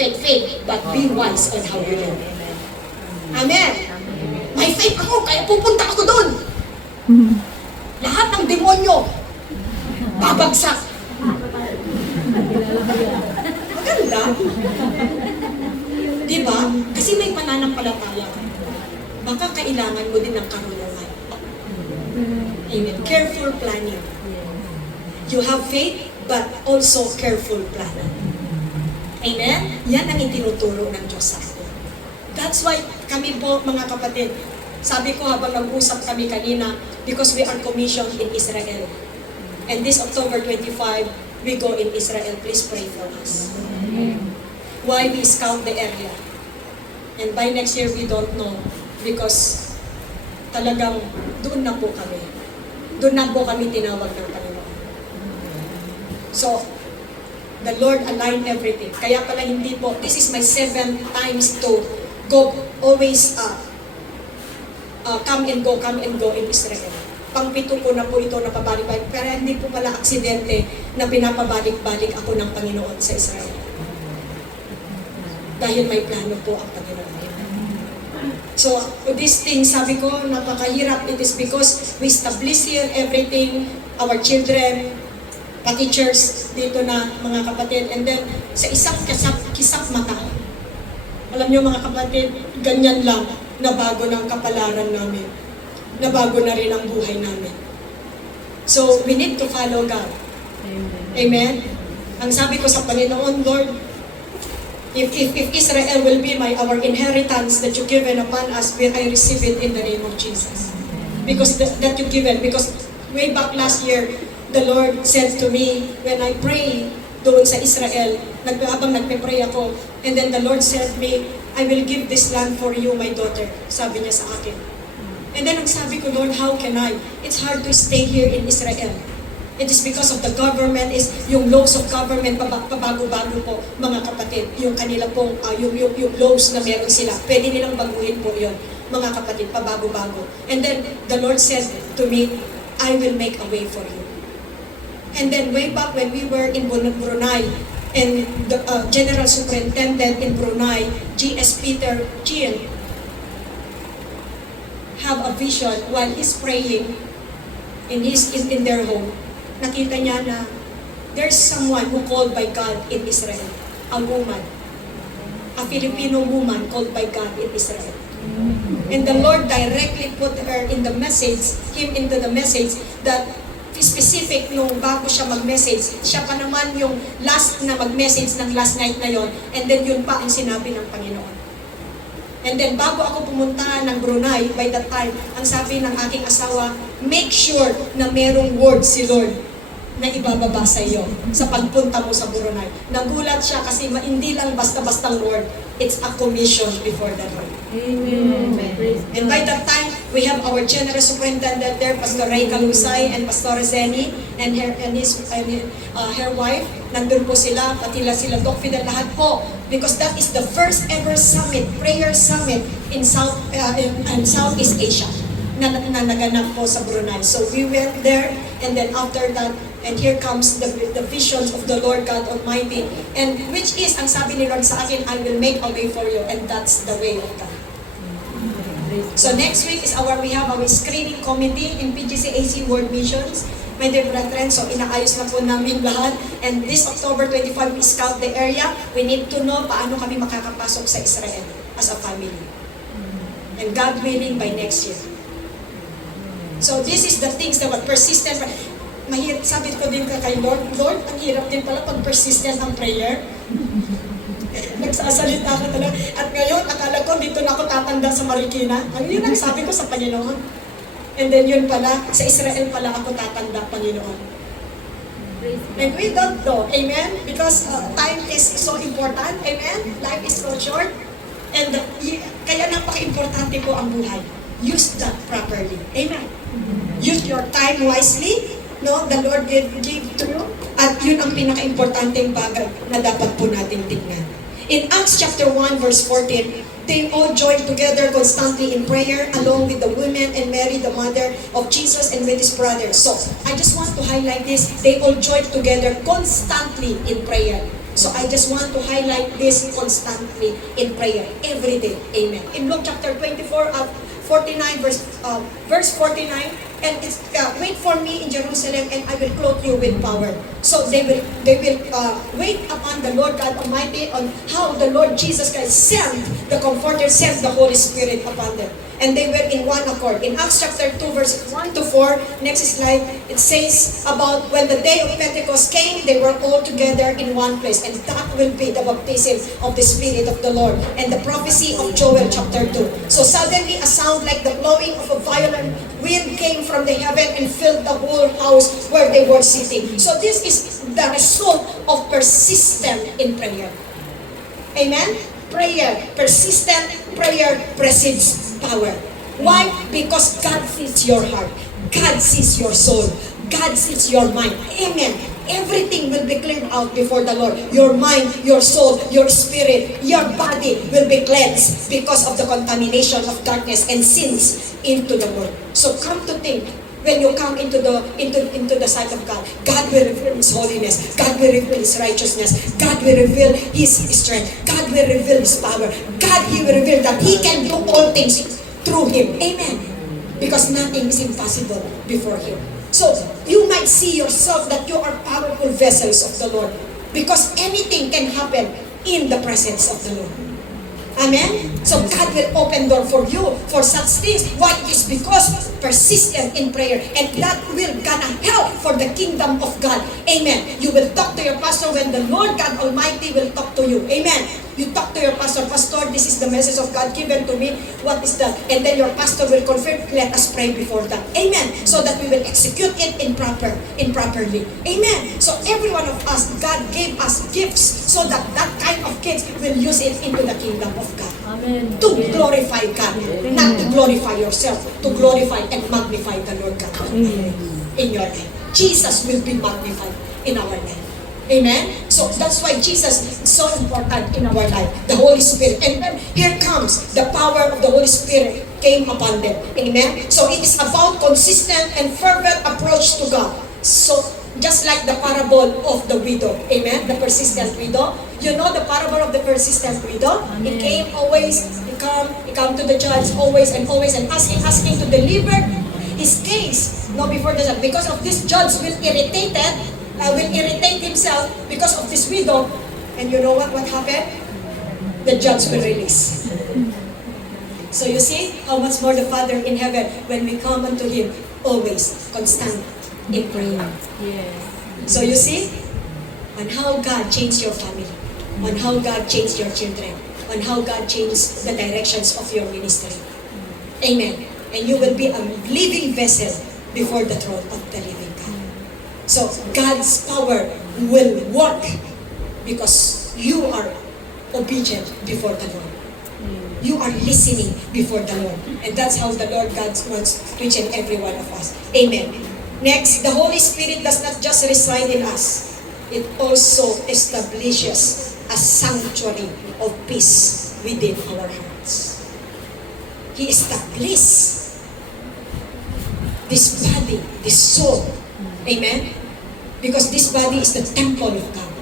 but be wise on how you live. Amen? May faith ako, kaya pupunta ako doon. Lahat ng demonyo, babagsak. Maganda. Diba? Kasi may pananampalataya ka. Baka kailangan mo din ng karunungan. Amen. Careful planning. You have faith, but also careful planning. Amen? Yan ang itinuturo ng Diyos sa atin. That's why kami po, mga kapatid, sabi ko habang nag-usap kami kanina, because we are commissioned in Israel. And this October 25, we go in Israel. Please pray for us. Why we scout the area. And by next year, we don't know. Because talagang doon na po kami. Doon na po kami tinawag ng Panginoon. So, the Lord aligned everything. Kaya pala hindi po, this is my 7 times to go, always come and go in Israel. Pang-pito ko na po ito na pabalik-balik. Pero hindi po pala aksidente na pinapabalik-balik ako ng Panginoon sa Israel. Dahil may plano po ang Panginoon. So, this thing, sabi ko, napakahirap. It is because we establish here everything, our children, pa-teachers, dito na mga kapatid. And then, sa kisap mata. Alam niyo mga kapatid, ganyan lang, nabago ng kapalaran namin. Nabago na rin ang buhay namin. So, we need to follow God. Amen? Ang sabi ko sa Panginoon, Lord, if Israel will be our inheritance that you given upon us, will I receive it in the name of Jesus. Because that you given, because way back last year, the Lord said to me, when I pray doon sa Israel, habang nagpe-pray ako, and then the Lord said me, I will give this land for you, my daughter. Sabi niya sa akin. And then ang sabi ko, Lord, how can I? It's hard to stay here in Israel. It is because of the government, is yung laws of government, pabago-bago po, mga kapatid. Yung kanila pong, yung laws na meron sila, pwede nilang baguhin po yun, mga kapatid, pabago-bago. And then, the Lord said to me, I will make a way for you. And then, way back when we were in Brunei, and the General Superintendent in Brunei, G.S. Peter Chien, have a vision while he's praying in their home. Nakita niya na there's someone who called by God in Israel, a woman, a Filipino woman called by God in Israel. And the Lord directly put her in the message, him into the message that specific nung bago siya mag-message, siya pa naman yung last na mag-message ng last night na yon, and then yun pa ang sinabi ng Panginoon. And then bago ako pumunta ng Brunei, by that time, ang sabi ng aking asawa, make sure na merong word si Lord na ibababa sa iyo sa pagpunta mo sa Brunei. Nagulat siya kasi hindi lang basta-bastang word, it's a commission before the Lord. Amen. And by that time, we have our General Superintendent there, Pastor Ray Kalusay and Pastor Zeni and her wife. Nandun po sila, pati sila Doc Fidel, lahat po. Because that is the first ever summit, prayer summit in Southeast Asia na naganap po sa Brunei. So we went there, and then after that, and here comes the visions of the Lord God Almighty, and which is, ang sabi ni Lord sa akin, I will make a way for you, and that's the way of God. So next week is we have our screening committee in PGCAC World Missions. My dear brethren, so inaayos na po namin lahat. And this October 25, we scout the area. We need to know paano kami makakapasok sa Israel as a family. And God willing, by next year. So this is the things that were persistent. Mahirap, sabi ko din kay Lord, ang hirap din pala pag persistent ang prayer. Nagsasalita ako talaga. At ngayon, akala ko dito na ako tatanda sa Marikina. Yun ang sabi ko sa Panginoon. And then yun pala, sa Israel pala ako tatanda, Panginoon. And we don't know, amen? Because time is so important, amen? Life is so short. And kaya napaka-importante po ang buhay. Use that properly, amen? Use your time wisely, no? The Lord give to you. At yun ang pinaka-importanteng bagay na dapat po natin tingnan. In Acts chapter 1 verse 14, they all joined together constantly in prayer along with the women and Mary, the mother of Jesus, and with his brothers. So, I just want to highlight this. They all joined together constantly in prayer. So, I just want to highlight this constantly in prayer every day. Amen. In Luke chapter 24, 49, verse 49, and it's wait for me in Jerusalem, and I will clothe you with power. So they will wait upon the Lord God Almighty on how the Lord Jesus Christ sent the Comforter, sent the Holy Spirit upon them. And they were in one accord. In Acts chapter 2, verse 1 to 4, next slide, it says about when the day of Pentecost came, they were all together in one place. And that will be the baptism of the Spirit of the Lord. And the prophecy of Joel chapter 2. So suddenly a sound like the blowing of a violent wind came from the heaven and filled the whole house where they were sitting. So this is the result of persistent in prayer. Amen? Prayer, persistent prayer precedes power. Why? Because God sees your heart. God sees your soul. God sees your mind. Amen. Everything will be cleared out before the Lord. Your mind, your soul, your spirit, your body will be cleansed because of the contamination of darkness and sins into the world. So come to think, when you come into the sight of God, God will reveal His holiness. God will reveal His righteousness. God will reveal His strength. God will reveal His power. God, He will reveal that He can do all things through Him. Amen. Because nothing is impossible before Him. So, you might see yourself that you are powerful vessels of the Lord. Because anything can happen in the presence of the Lord. Amen? So God will open door for you for such things. Why? It's because persistent in prayer, and that will gonna help for the kingdom of God. Amen. You will talk to your pastor when the Lord God Almighty will talk to you. Amen. You talk to your pastor, Pastor, this is the message of God given to me. What is that? And then your pastor will confirm. Let us pray before that. Amen. So that we will execute it improperly. Amen. So every one of us, God gave us gifts so that that kind of gifts will use it into the kingdom of God. Amen. To glorify God, not to glorify yourself, to glorify and magnify the Lord God in your life. Jesus will be magnified in our life. Amen? So that's why Jesus is so important in our life, the Holy Spirit. And then here comes the power of the Holy Spirit came upon them. Amen? So it is about consistent and fervent approach to God. So just like the parable of the widow. Amen? The persistent widow. You know the parable of the persistent widow? He came always, he come to the judge always and asking to deliver his case. No, before the judge. Because of this judge will irritate himself because of this widow. And you know what happened? The judge will release. So you see how much more the Father in heaven when we come unto Him always constant in prayer. Yes. So you see on how God changed your family, on how God changed your children, on how God changed the directions of your ministry. Amen. And you will be a living vessel before the throne of the living God. So God's power will work because you are obedient before the Lord. You are listening before the Lord. And that's how the Lord God wants each and every one of us. Amen. Next, the Holy Spirit does not just reside in us. it also establishes a sanctuary of peace within our hearts. He established this body, this soul. Amen? Because this body is the temple of God.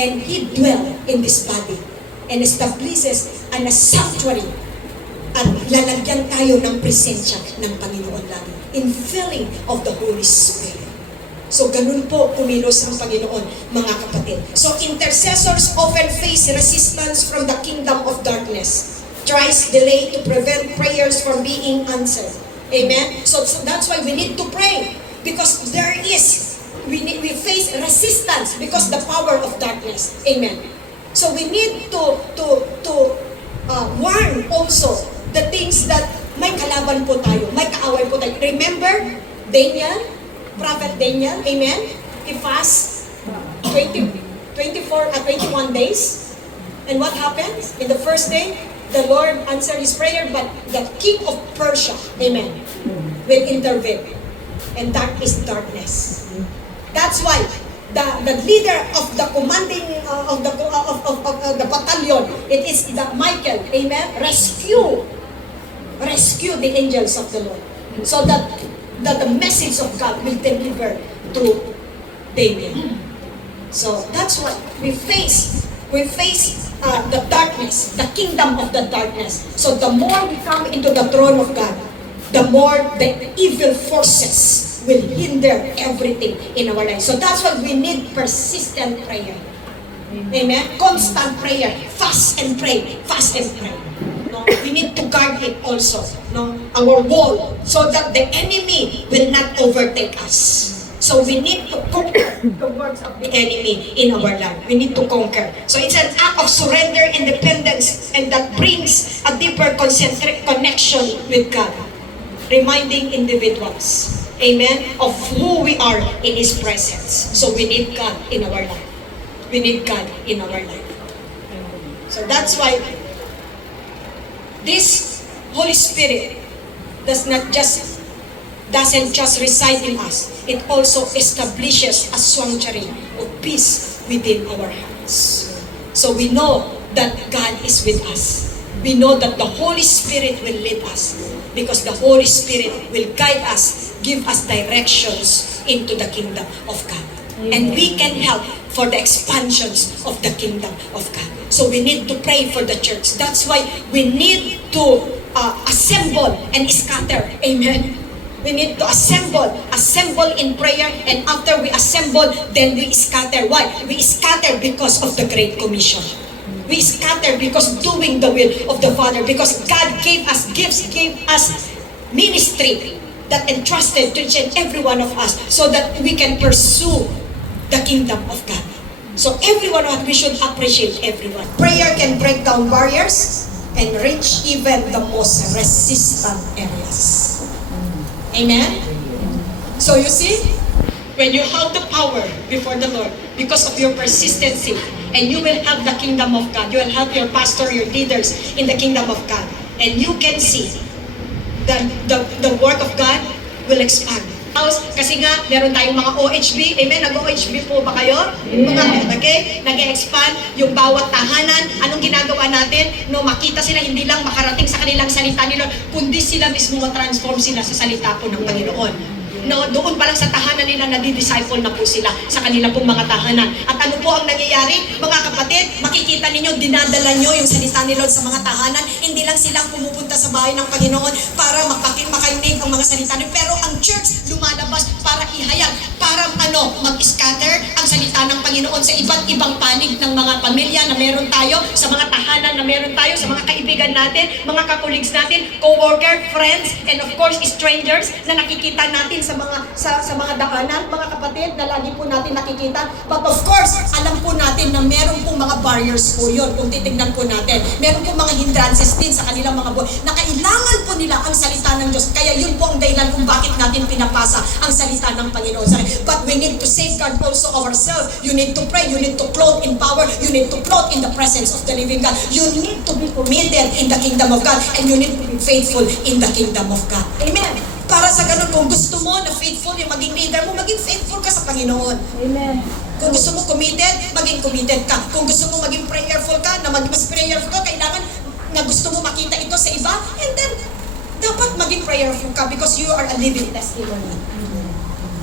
And He dwells in this body and establishes a sanctuary. At lalagyan tayo ng presensya ng Panginoon lagi. In filling of the Holy Spirit. So ganun po kumilos ang Panginoon, mga kapatid. So intercessors often face resistance from the kingdom of darkness. Tries delay to prevent prayers from being answered. Amen? So that's why we need to pray. Because we face resistance because the power of darkness. Amen? So we need to warn also the things that may kalaban po tayo, may kaaway po tayo. Remember, Daniel, Prophet Daniel, amen? He fast 21 days. And what happens? In the first day, the Lord answered his prayer, but the king of Persia, amen, will intervene. And that is darkness. That's why the leader of the commanding of the battalion, it is the Michael, amen, rescue the angels of the Lord, so that the message of God will deliver to David. So that's what we face. We face the darkness, the kingdom of the darkness. So the more we come into the throne of God, the more the evil forces will hinder everything in our lives. So that's why we need persistent prayer. Amen? Constant prayer. Fast and pray. Fast and pray. No? We need to guard it also. No? Our wall. So that the enemy will not overtake us. So we need to conquer the works of the enemy in our life. We need to conquer. So it's an act of surrender and dependence, and that brings a deeper connection with God. Reminding individuals, amen, of who we are in His presence. So we need God in our life. We need God in our life. So that's why this Holy Spirit doesn't just reside in us. It also establishes a sanctuary of peace within our hearts. So we know that God is with us. We know that the Holy Spirit will lead us, because the Holy Spirit will guide us, give us directions into the kingdom of God. And we can help for the expansions of the kingdom of God. So we need to pray for the church. That's why we need to assemble and scatter. Amen. We need to assemble in prayer, and after we assemble, then we scatter. Why? We scatter because of the Great Commission. We scatter because doing the will of the Father, because God gave us gifts, gave us ministry that entrusted to each and every one of us, so that we can pursue the kingdom of God. So every one of us, we should appreciate everyone. Prayer can break down barriers and reach even the most resistant areas. Amen? So you see, when you have the power before the Lord, because of your persistency, and you will have the kingdom of God, you will have your pastor, your leaders in the kingdom of God, and you can see that the work of God will expand. Kasi nga, meron tayong mga OHB, amen? Nag-OHB po ba kayo? Okay? Nag-expand yung bawat tahanan. Anong ginagawa natin? No, makita sila, hindi lang makarating sa kanilang salita nila, kundi sila mismo matransform sila sa salita po ng Panginoon. No, doon pa lang sa tahanan nila, nadi-disciple na po sila sa kanila pong mga tahanan. At ano po ang nangyayari? Mga kapatid, makikita ninyo, dinadala nyo yung salita ni Lord sa mga tahanan. Hindi lang silang pumupunta sa bahay ng Panginoon para makainig ang mga salita nila. Pero ang church lumalabas para ihayag, para mag-scatter ang salita ng Panginoon sa iba't ibang panig ng mga pamilya na meron tayo, sa mga tahanan na meron tayo, sa mga kaibigan natin, mga ka-colleagues natin, co-worker, friends, and of course, strangers na nakikita natin sa mga daanan, mga kapatid, na lagi po natin nakikita. But of course, alam po natin na meron pong mga barriers po yun. Kung titignan po natin, meron po mga hindrances din sa kanilang mga buhay, na kailangan po nila ang salita ng Diyos. Kaya yun po ang dahilan kung bakit natin pinapasa ang salita ng Panginoon. But we need to safeguard also ourselves. You need to pray, you need to clothe in power, you need to clothe in the presence of the living God. You need to be committed in the kingdom of God, and you need to be faithful in the kingdom of God. Amen. Para sa ganun, kung gusto mo na faithful yung maging leader mo, maging faithful ka sa Panginoon. Amen. Kung gusto mo committed, maging committed ka. Kung gusto mo maging prayerful ka, na maging mas prayerful ka, kailangan na gusto mo makita ito sa iba, and then, dapat maging prayerful ka because you are a living testimony.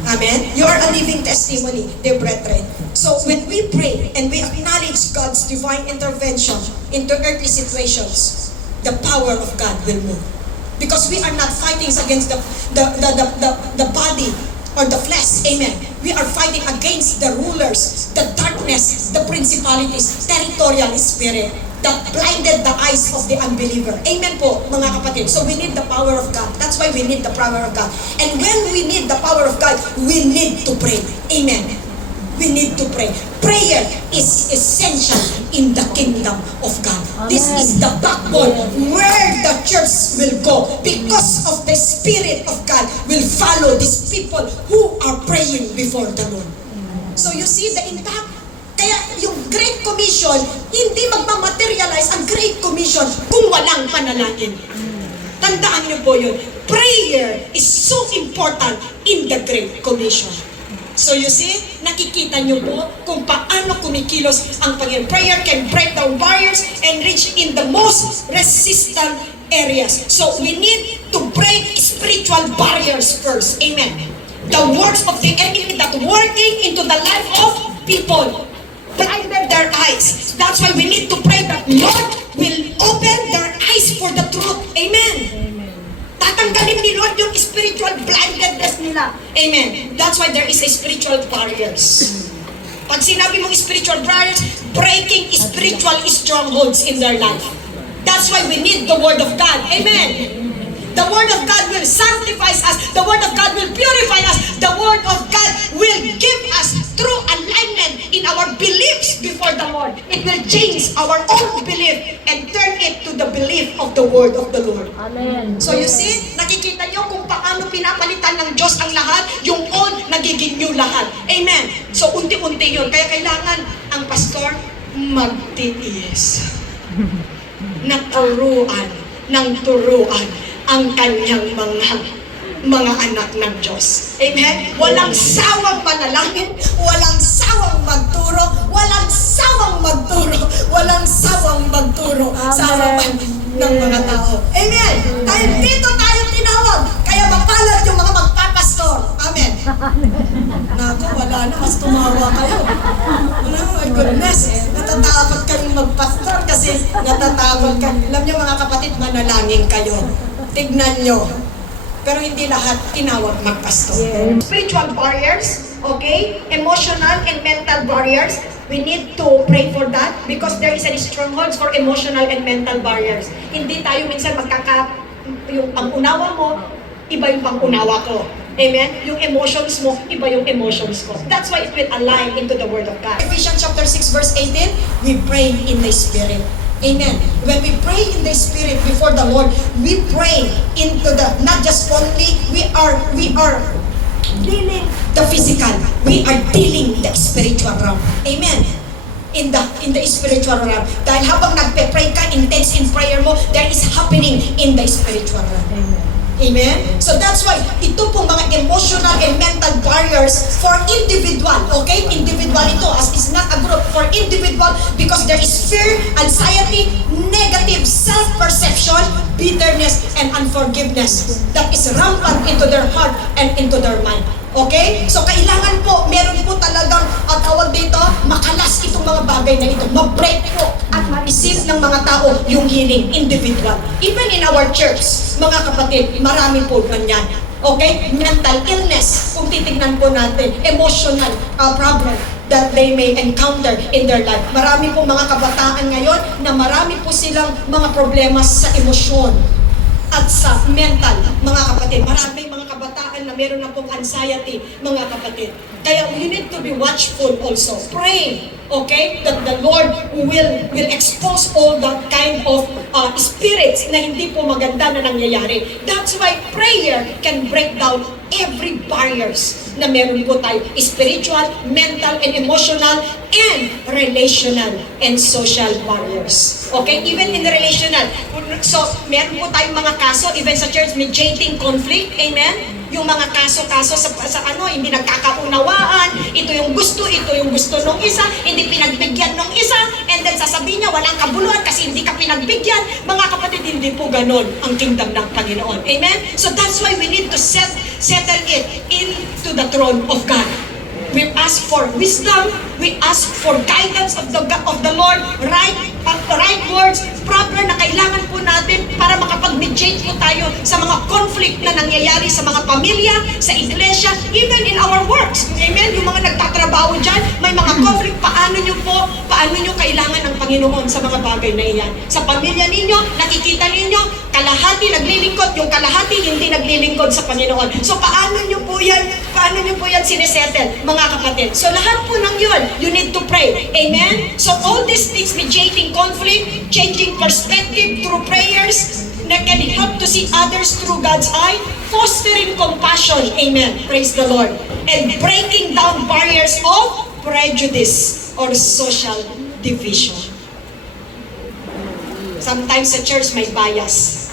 Amen? You are a living testimony, dear brethren. So, when we pray and we acknowledge God's divine intervention into earthly situations, the power of God will move. Because we are not fighting against the body or the flesh. Amen. We are fighting against the rulers, the darkness, the principalities, territorial spirit that blinded the eyes of the unbeliever. Amen po, mga kapatid. So we need the power of God. That's why we need the power of God. And when we need the power of God, we need to pray. Amen. We need to pray. Prayer is essential in the kingdom of God. This is the backbone where the church will go because of the Spirit of God will follow these people who are praying before the Lord. So you see the impact. Kaya yung Great Commission, hindi magmamaterialize ang Great Commission kung walang panalangin. Tandaan niyo po yun. Prayer is so important in the Great Commission. So you see, nakikita niyo po kung paano kumikilos ang Panginoon. Prayer can break down barriers and reach in the most resistant areas. So we need to break spiritual barriers first. Amen. The works of the enemy that working into the life of people blinded their eyes. That's why we need to pray that Lord will open their eyes for the truth. Amen. Tatanggalin ni Lord yung spiritual blindedness nila. Amen. That's why there is a spiritual barriers. Pag sinabi mong spiritual barriers, breaking spiritual strongholds in their life. That's why we need the Word of God. Amen. The Word of God will sanctify us. The Word of God will purify us. The Word of God will give us true alignment in our beliefs before the Lord. It will change our own belief and turn it to the belief of the Word of the Lord. Amen. So you see, nakikita nyo kung paano pinapalitan ng Diyos ang lahat, yung old, nagiging new lahat. Amen. So unti-unti yun. Kaya kailangan ang pastor magtitiis. Naturuan ng turuan ang kanyang mga anak ng Diyos. Amen? Walang sawang manalangin, walang sawang magturo, walang sawang magturo, walang sawang magturo sa harapan ng mga tao. Amen? Dahil dito tayo tinawag, kaya mapalad yung mga magpapastor. Amen? Naku, wala na, mas tumawa kayo. Ano, my goodness, natatakot kayong magpastor kasi natatakot ka. Alam niyo mga kapatid, manalangin kayo. Tignan nyo. Pero hindi lahat tinawag magpastor. Spiritual barriers, okay? Emotional and mental barriers. We need to pray for that because there is a strongholds for emotional and mental barriers. Hindi tayo minsan yung pang-unawa mo, iba yung pang-unawa ko. Amen? Yung emotions mo, iba yung emotions ko. That's why it will align into the Word of God. Ephesians chapter 6 verse 18, we pray in the Spirit. Amen. When we pray in the Spirit before the Lord, we pray into the, not just only, we are dealing the physical, we are dealing the spiritual realm. Amen. In the spiritual realm. Dahil habang nagpe-pray ka, intense in prayer mo, there is happening in the spiritual realm. Amen. Amen? So that's why, ito pong mga emotional and mental barriers for individual, okay? Individual ito, as is not a group, for individual, because there is fear, anxiety, negative self-perception, bitterness, and unforgiveness that is rampant into their heart and into their mind. Okay? So kailangan po, meron po talagang tawag dito, makalas itong mga bagay na ito. Ma-break po at ma-receive ng mga tao yung healing individual. Even in our church, mga kapatid, marami po ganyan. Okay? Mental illness, kung titignan po natin, emotional problem that they may encounter in their life. Marami po mga kabataan ngayon na marami po silang mga problema sa emosyon at sa mental, mga kapatid. Marami mga kabataan na meron na pong anxiety, mga kapatid. Kaya we need to be watchful also. Pray, okay? That the Lord will expose all that kind of spirits na hindi po maganda na nangyayari. That's why prayer can break down every barriers na meron po tayo. Spiritual, mental, and emotional, and relational and social barriers. Okay? Even in the relational. So, meron po tayong mga kaso, even sa church, mediating conflict. Amen? Yung mga kaso-kaso sa ano, hindi nagkakaunawaan, ito yung gusto nung isa, hindi pinagbigyan nung isa, and then sasabihin niya walang kabuluhan kasi hindi ka pinagbigyan. Mga kapatid, hindi po ganon ang kingdom ng Panginoon. Amen? So that's why we need to settle it into the throne of God. We ask for wisdom, we ask for guidance of the Lord, right words, proper na kailangan po natin para makapag-mediate po tayo sa mga conflict na nangyayari sa mga pamilya, sa iglesia, even in our works. Amen? Yung mga nagtatrabaho dyan, may mga conflict. Paano nyo kailangan ng Panginoon sa mga bagay na iyan? Sa pamilya ninyo, nakikita ninyo, kalahati naglilingkod, yung kalahati hindi naglilingkod sa Panginoon. So paano nyo po yan sinesettle, mga kapatid? So lahat po ng yun, you need to pray. Amen? So all these things, mediating conflict, changing perspective through prayers, that can help to see others through God's eye, fostering compassion. Amen. Praise the Lord. And breaking down barriers of prejudice or social division. Sometimes sa church may bias.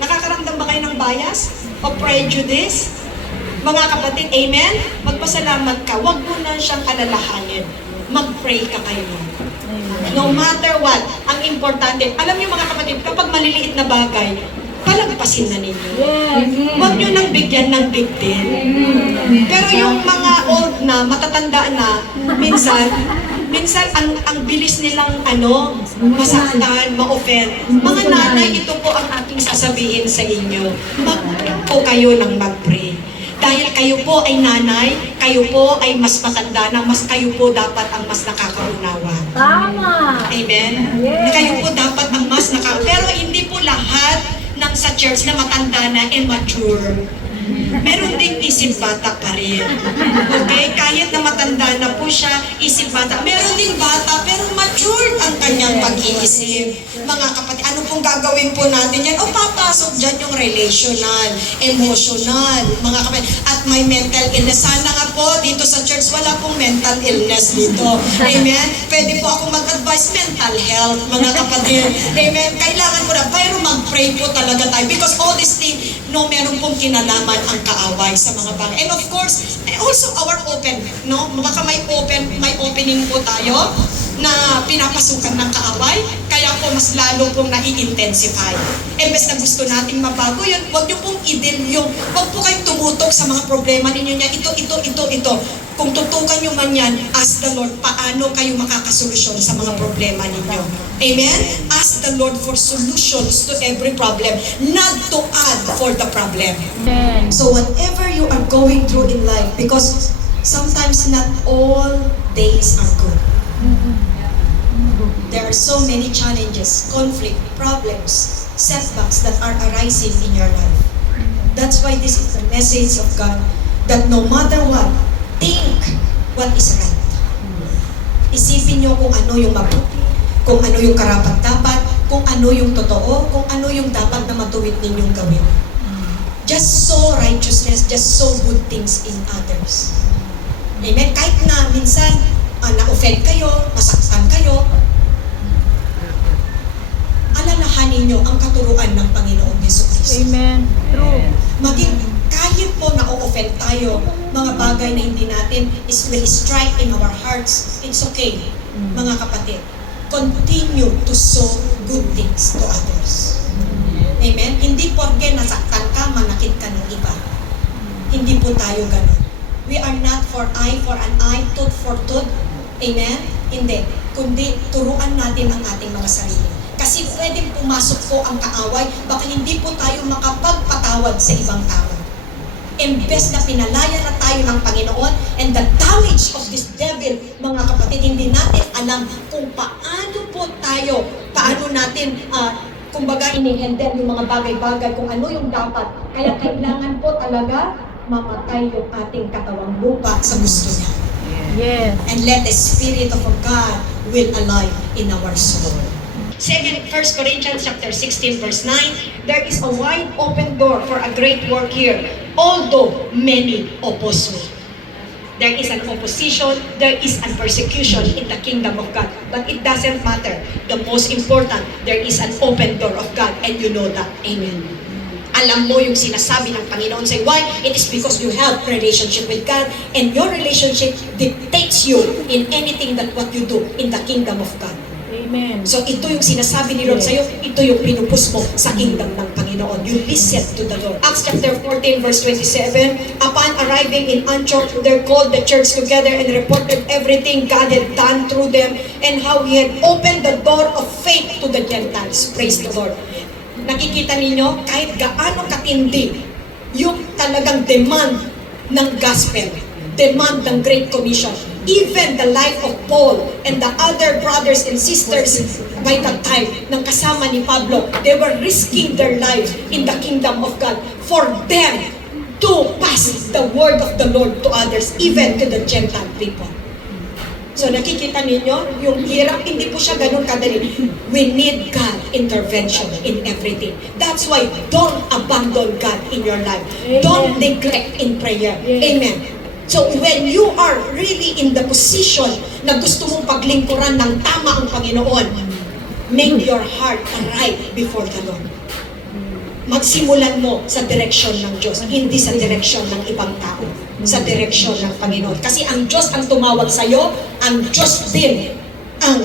Nakakaramdam ba kayo ng bias o prejudice? Mga kapatid, amen? Magpasalamat ka. Huwag mo na siyang alalahanin. Mag-pray ka kayo. No matter what, ang importante, alam niyo mga kapatid, kapag maliliit na bagay, palagpasin na ninyo. Huwag niyo nang bigyan ng big deal. Pero yung mga old na, matatanda na, minsan ang bilis nilang masaktan, ma-offend. Mga nanay, ito po ang aking sasabihin sa inyo. Mag-po kayo ng mag-pray. Dahil kayo po ay nanay, kayo po ay mas matanda na, kayo po dapat ang mas nakakaunawa. Tama. Amen? Yes. Kayo po dapat ang mas pero hindi po lahat ng sa church na matanda na immature. Meron ding isip bata pa rin. Okay? Kahit na matanda na po siya, isip bata. Meron ding bata, pero mature ang kanyang pag-iisip. Mga kapatid, ano pong gagawin po natin yan? O papasok dyan yung relational, emotional, mga kapatid. At may mental illness. Sana nga po, dito sa church, wala pong mental illness dito. Amen? Pwede po akong mag-advise mental health, mga kapatid. Amen? Kailangan po na, pero mag-pray po talaga tayo. Because all these things, meron pong kinalaman ang kaaway sa mga bagay. And of course, also our open, baka may opening po tayo na pinapasukan ng kaaway, kaya po mas lalo pong nai-intensify. Imbes na gusto nating mabago yun, huwag niyo pong i-deal huwag po kayong tumutok sa mga problema ninyo niya, ito. Kung tutukan nyo man yan, ask the Lord, paano kayo makakasolusyon sa mga problema ninyo. Amen? Ask the Lord for solutions to every problem, not to add for the problem. Amen. So whatever you are going through in life, because sometimes not all days are good. There are so many challenges, conflict, problems, setbacks that are arising in your life. That's why this is the message of God, that no matter what, think what is right. Isipin nyo kung ano yung mabuti, kung ano yung karapat-dapat, kung ano yung totoo, kung ano yung dapat na matuwid ninyong gawin. Just sow righteousness, just sow good things in others. Amen? Kahit na minsan, na-offend kayo, nasaktan kayo, alalahanin nyo ang katuruan ng Panginoong Jesucristo. Amen. True. Maging kahit po na-offend tayo, mga bagay na hindi natin will strike in our hearts, it's okay, mga kapatid. Continue to sow good things to others. Amen? Hindi porke nasaktan ka, manakit ka ng iba. Hindi po tayo ganun. We are not for eye for an eye, tooth for tooth. Amen? Hindi. Kundi turuan natin ang ating mga sarili. Kasi pwedeng pumasok po ang kaaway, baka hindi po tayo makapagpatawad sa ibang tao. Imbes na pinalaya na tayo ng Panginoon, and the damage of this devil, mga kapatid, hindi natin alam kung paano natin, kumbaga, ini-handle yung mga bagay-bagay, kung ano yung dapat. Kaya kailangan po talaga mamatay yung ating katawang lupa sa gusto niya. Yes. And let the Spirit of God will alive in our soul. 1 Corinthians chapter 16 verse 9, there is a wide open door for a great work here, although many oppose me. There is an opposition, there is an persecution in the kingdom of God. But it doesn't matter. The most important, there is an open door of God, and you know that. Amen. Alam mo yung sinasabi ng Panginoon sa'yo. Why? It is because you have relationship with God, and your relationship dictates you in anything that what you do in the kingdom of God. Amen. So ito yung sinasabi ni Lord sa'yo, ito yung pinupus mo sa kingdom ng Panginoon. You listen to the Lord. Acts chapter 14 verse 27, upon arriving in Antioch, they called the church together and reported everything God had done through them and how He had opened the door of faith to the Gentiles. Praise the Lord. Nakikita ninyo, kahit gaano katindi yung talagang demand ng gospel, demand ng Great Commission. Even the life of Paul and the other brothers and sisters by that time nang kasama ni Pablo, they were risking their lives in the kingdom of God for them to pass the word of the Lord to others, even to the Gentile people. So nakikita ninyo, yung hirap, hindi po siya ganun kadali. We need God intervention in everything. That's why don't abandon God in your life. Amen. Don't neglect in prayer. Yes. Amen. So when you are really in the position na gusto mong paglingkuran ng tama ang Panginoon, make your heart right before the Lord. Magsimulan mo sa direksyon ng Diyos, hindi sa direksyon ng ibang tao, sa direksyon ng Panginoon. Kasi ang Diyos ang tumawag sa iyo, ang Diyos din ang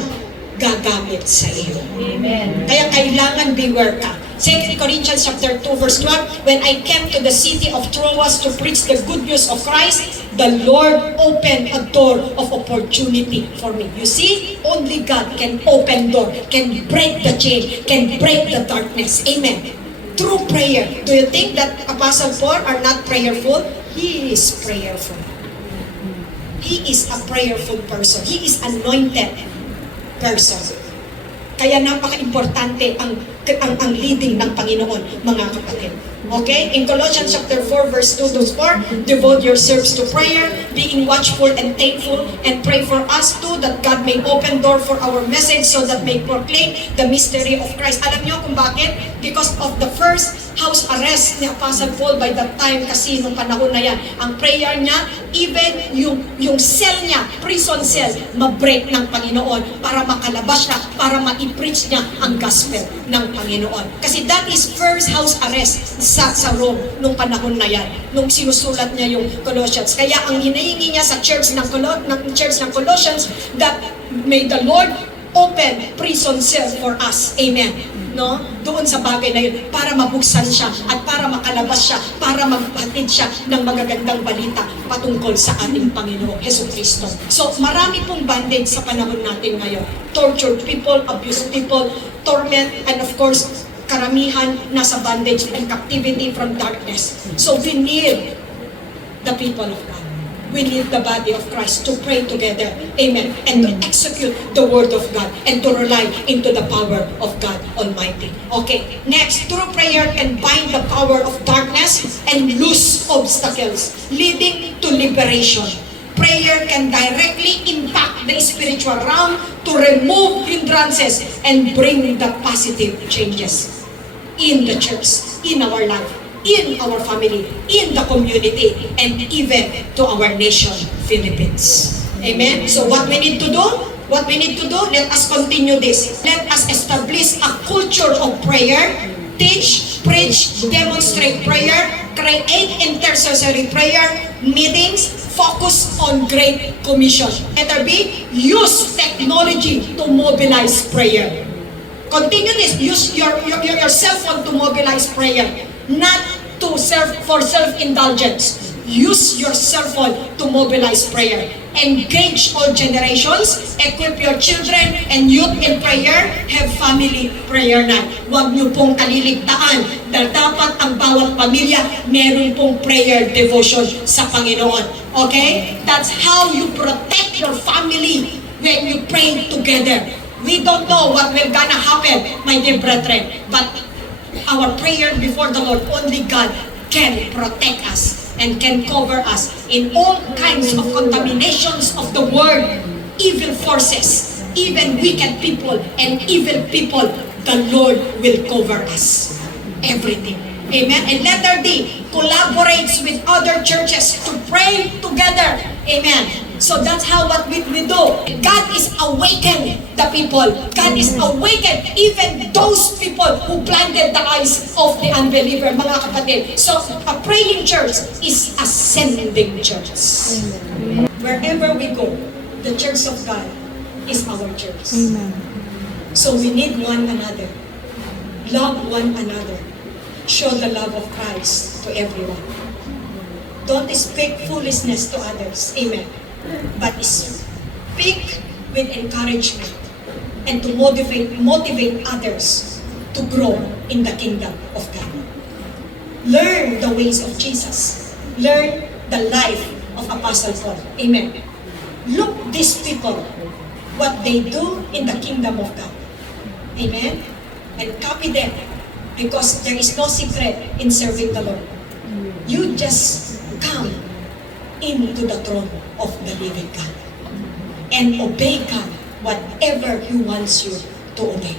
gagamit sa iyo. Amen. Kaya kailangan beware ka. 2 Corinthians chapter 2 verse 12, when I came to the city of Troas to preach the good news of Christ, the Lord opened a door of opportunity for me. You see, only God can open door, can break the chain, can break the darkness. Amen. Through prayer. Do you think that Apostle Paul are not prayerful? He is prayerful. He is a prayerful person. He is anointed person. Kaya napaka-importante ang leading ng Panginoon, mga kapatid. Okay? In Colossians chapter 4 verse 2 to 4, devote yourselves to prayer, being watchful and thankful, and pray for us too that God may open door for our message so that may proclaim the mystery of Christ. Alam niyo kung bakit? Because of the first house arrest ni Apostle Paul by that time, kasi nung panahon na yan, ang prayer niya, even yung cell niya, prison cell, ma-break ng Panginoon para makalabas siya, para ma-preach niya ang gospel ng Panginoon. Kasi that is first house arrest sa Rome nung panahon na yan, nung sinusulat niya yung Colossians. Kaya ang hinahingi niya sa church ng Colossians, that may the Lord open prison cell for us. Amen. No? Doon sa bagay na yun, para mabuksan siya at para makalabas siya, para magpatid siya ng magagandang balita patungkol sa ating Panginoon, Hesus Kristo. So, marami pong bandage sa panahon natin ngayon. Tortured people, abused people, torment, and of course, karamihan nasa bondage and captivity from darkness. So, we need the people of God. We need the body of Christ to pray together. Amen. And to execute the word of God and to rely into the power of God Almighty. Okay. Next, through prayer can bind the power of darkness and loose obstacles, leading to liberation. Prayer can directly impact the spiritual realm to remove hindrances and bring the positive changes in the church, in our life, in our family, in the community, and even to our nation, Philippines. Amen? So what we need to do? What we need to do? Let us continue this. Let us establish a culture of prayer, teach, preach, demonstrate prayer, create intercessory prayer, meetings, focus on Great Commission. Letter B, use technology to mobilize prayer. Continue this. Use your cell phone to mobilize prayer. Not to serve for self-indulgence. Use your cell phone to mobilize prayer. Engage all generations. Equip your children and youth in prayer. Have family prayer night. Huwag niyo pong kaliligtaan na dapat ang bawat pamilya meron pong prayer devotion sa Panginoon. Okay? That's how you protect your family when you pray together. We don't know what will gonna happen, my dear brethren, but our prayer before the Lord, only God can protect us and can cover us in all kinds of contaminations of the world, evil forces, even wicked people and evil people. The Lord will cover us. Everything. Amen. And letter D, collaborates with other churches to pray together. Amen. So that's how what we do. God is awakening the people. God is awakening even those people who blinded the eyes of the unbeliever, mga kapatid. So a praying church is ascending church. Wherever we go, the church of God is our church. So we need one another. Love one another. Show the love of Christ to everyone. Don't speak foolishness to others. Amen. But speak with encouragement and to motivate others to grow in the kingdom of God. Learn the ways of Jesus. Learn the life of Apostle Paul. Amen. Look these people, what they do in the kingdom of God. Amen. And copy them because there is no secret in serving the Lord. You just come into the throne of the living God and obey God whatever He wants you to obey.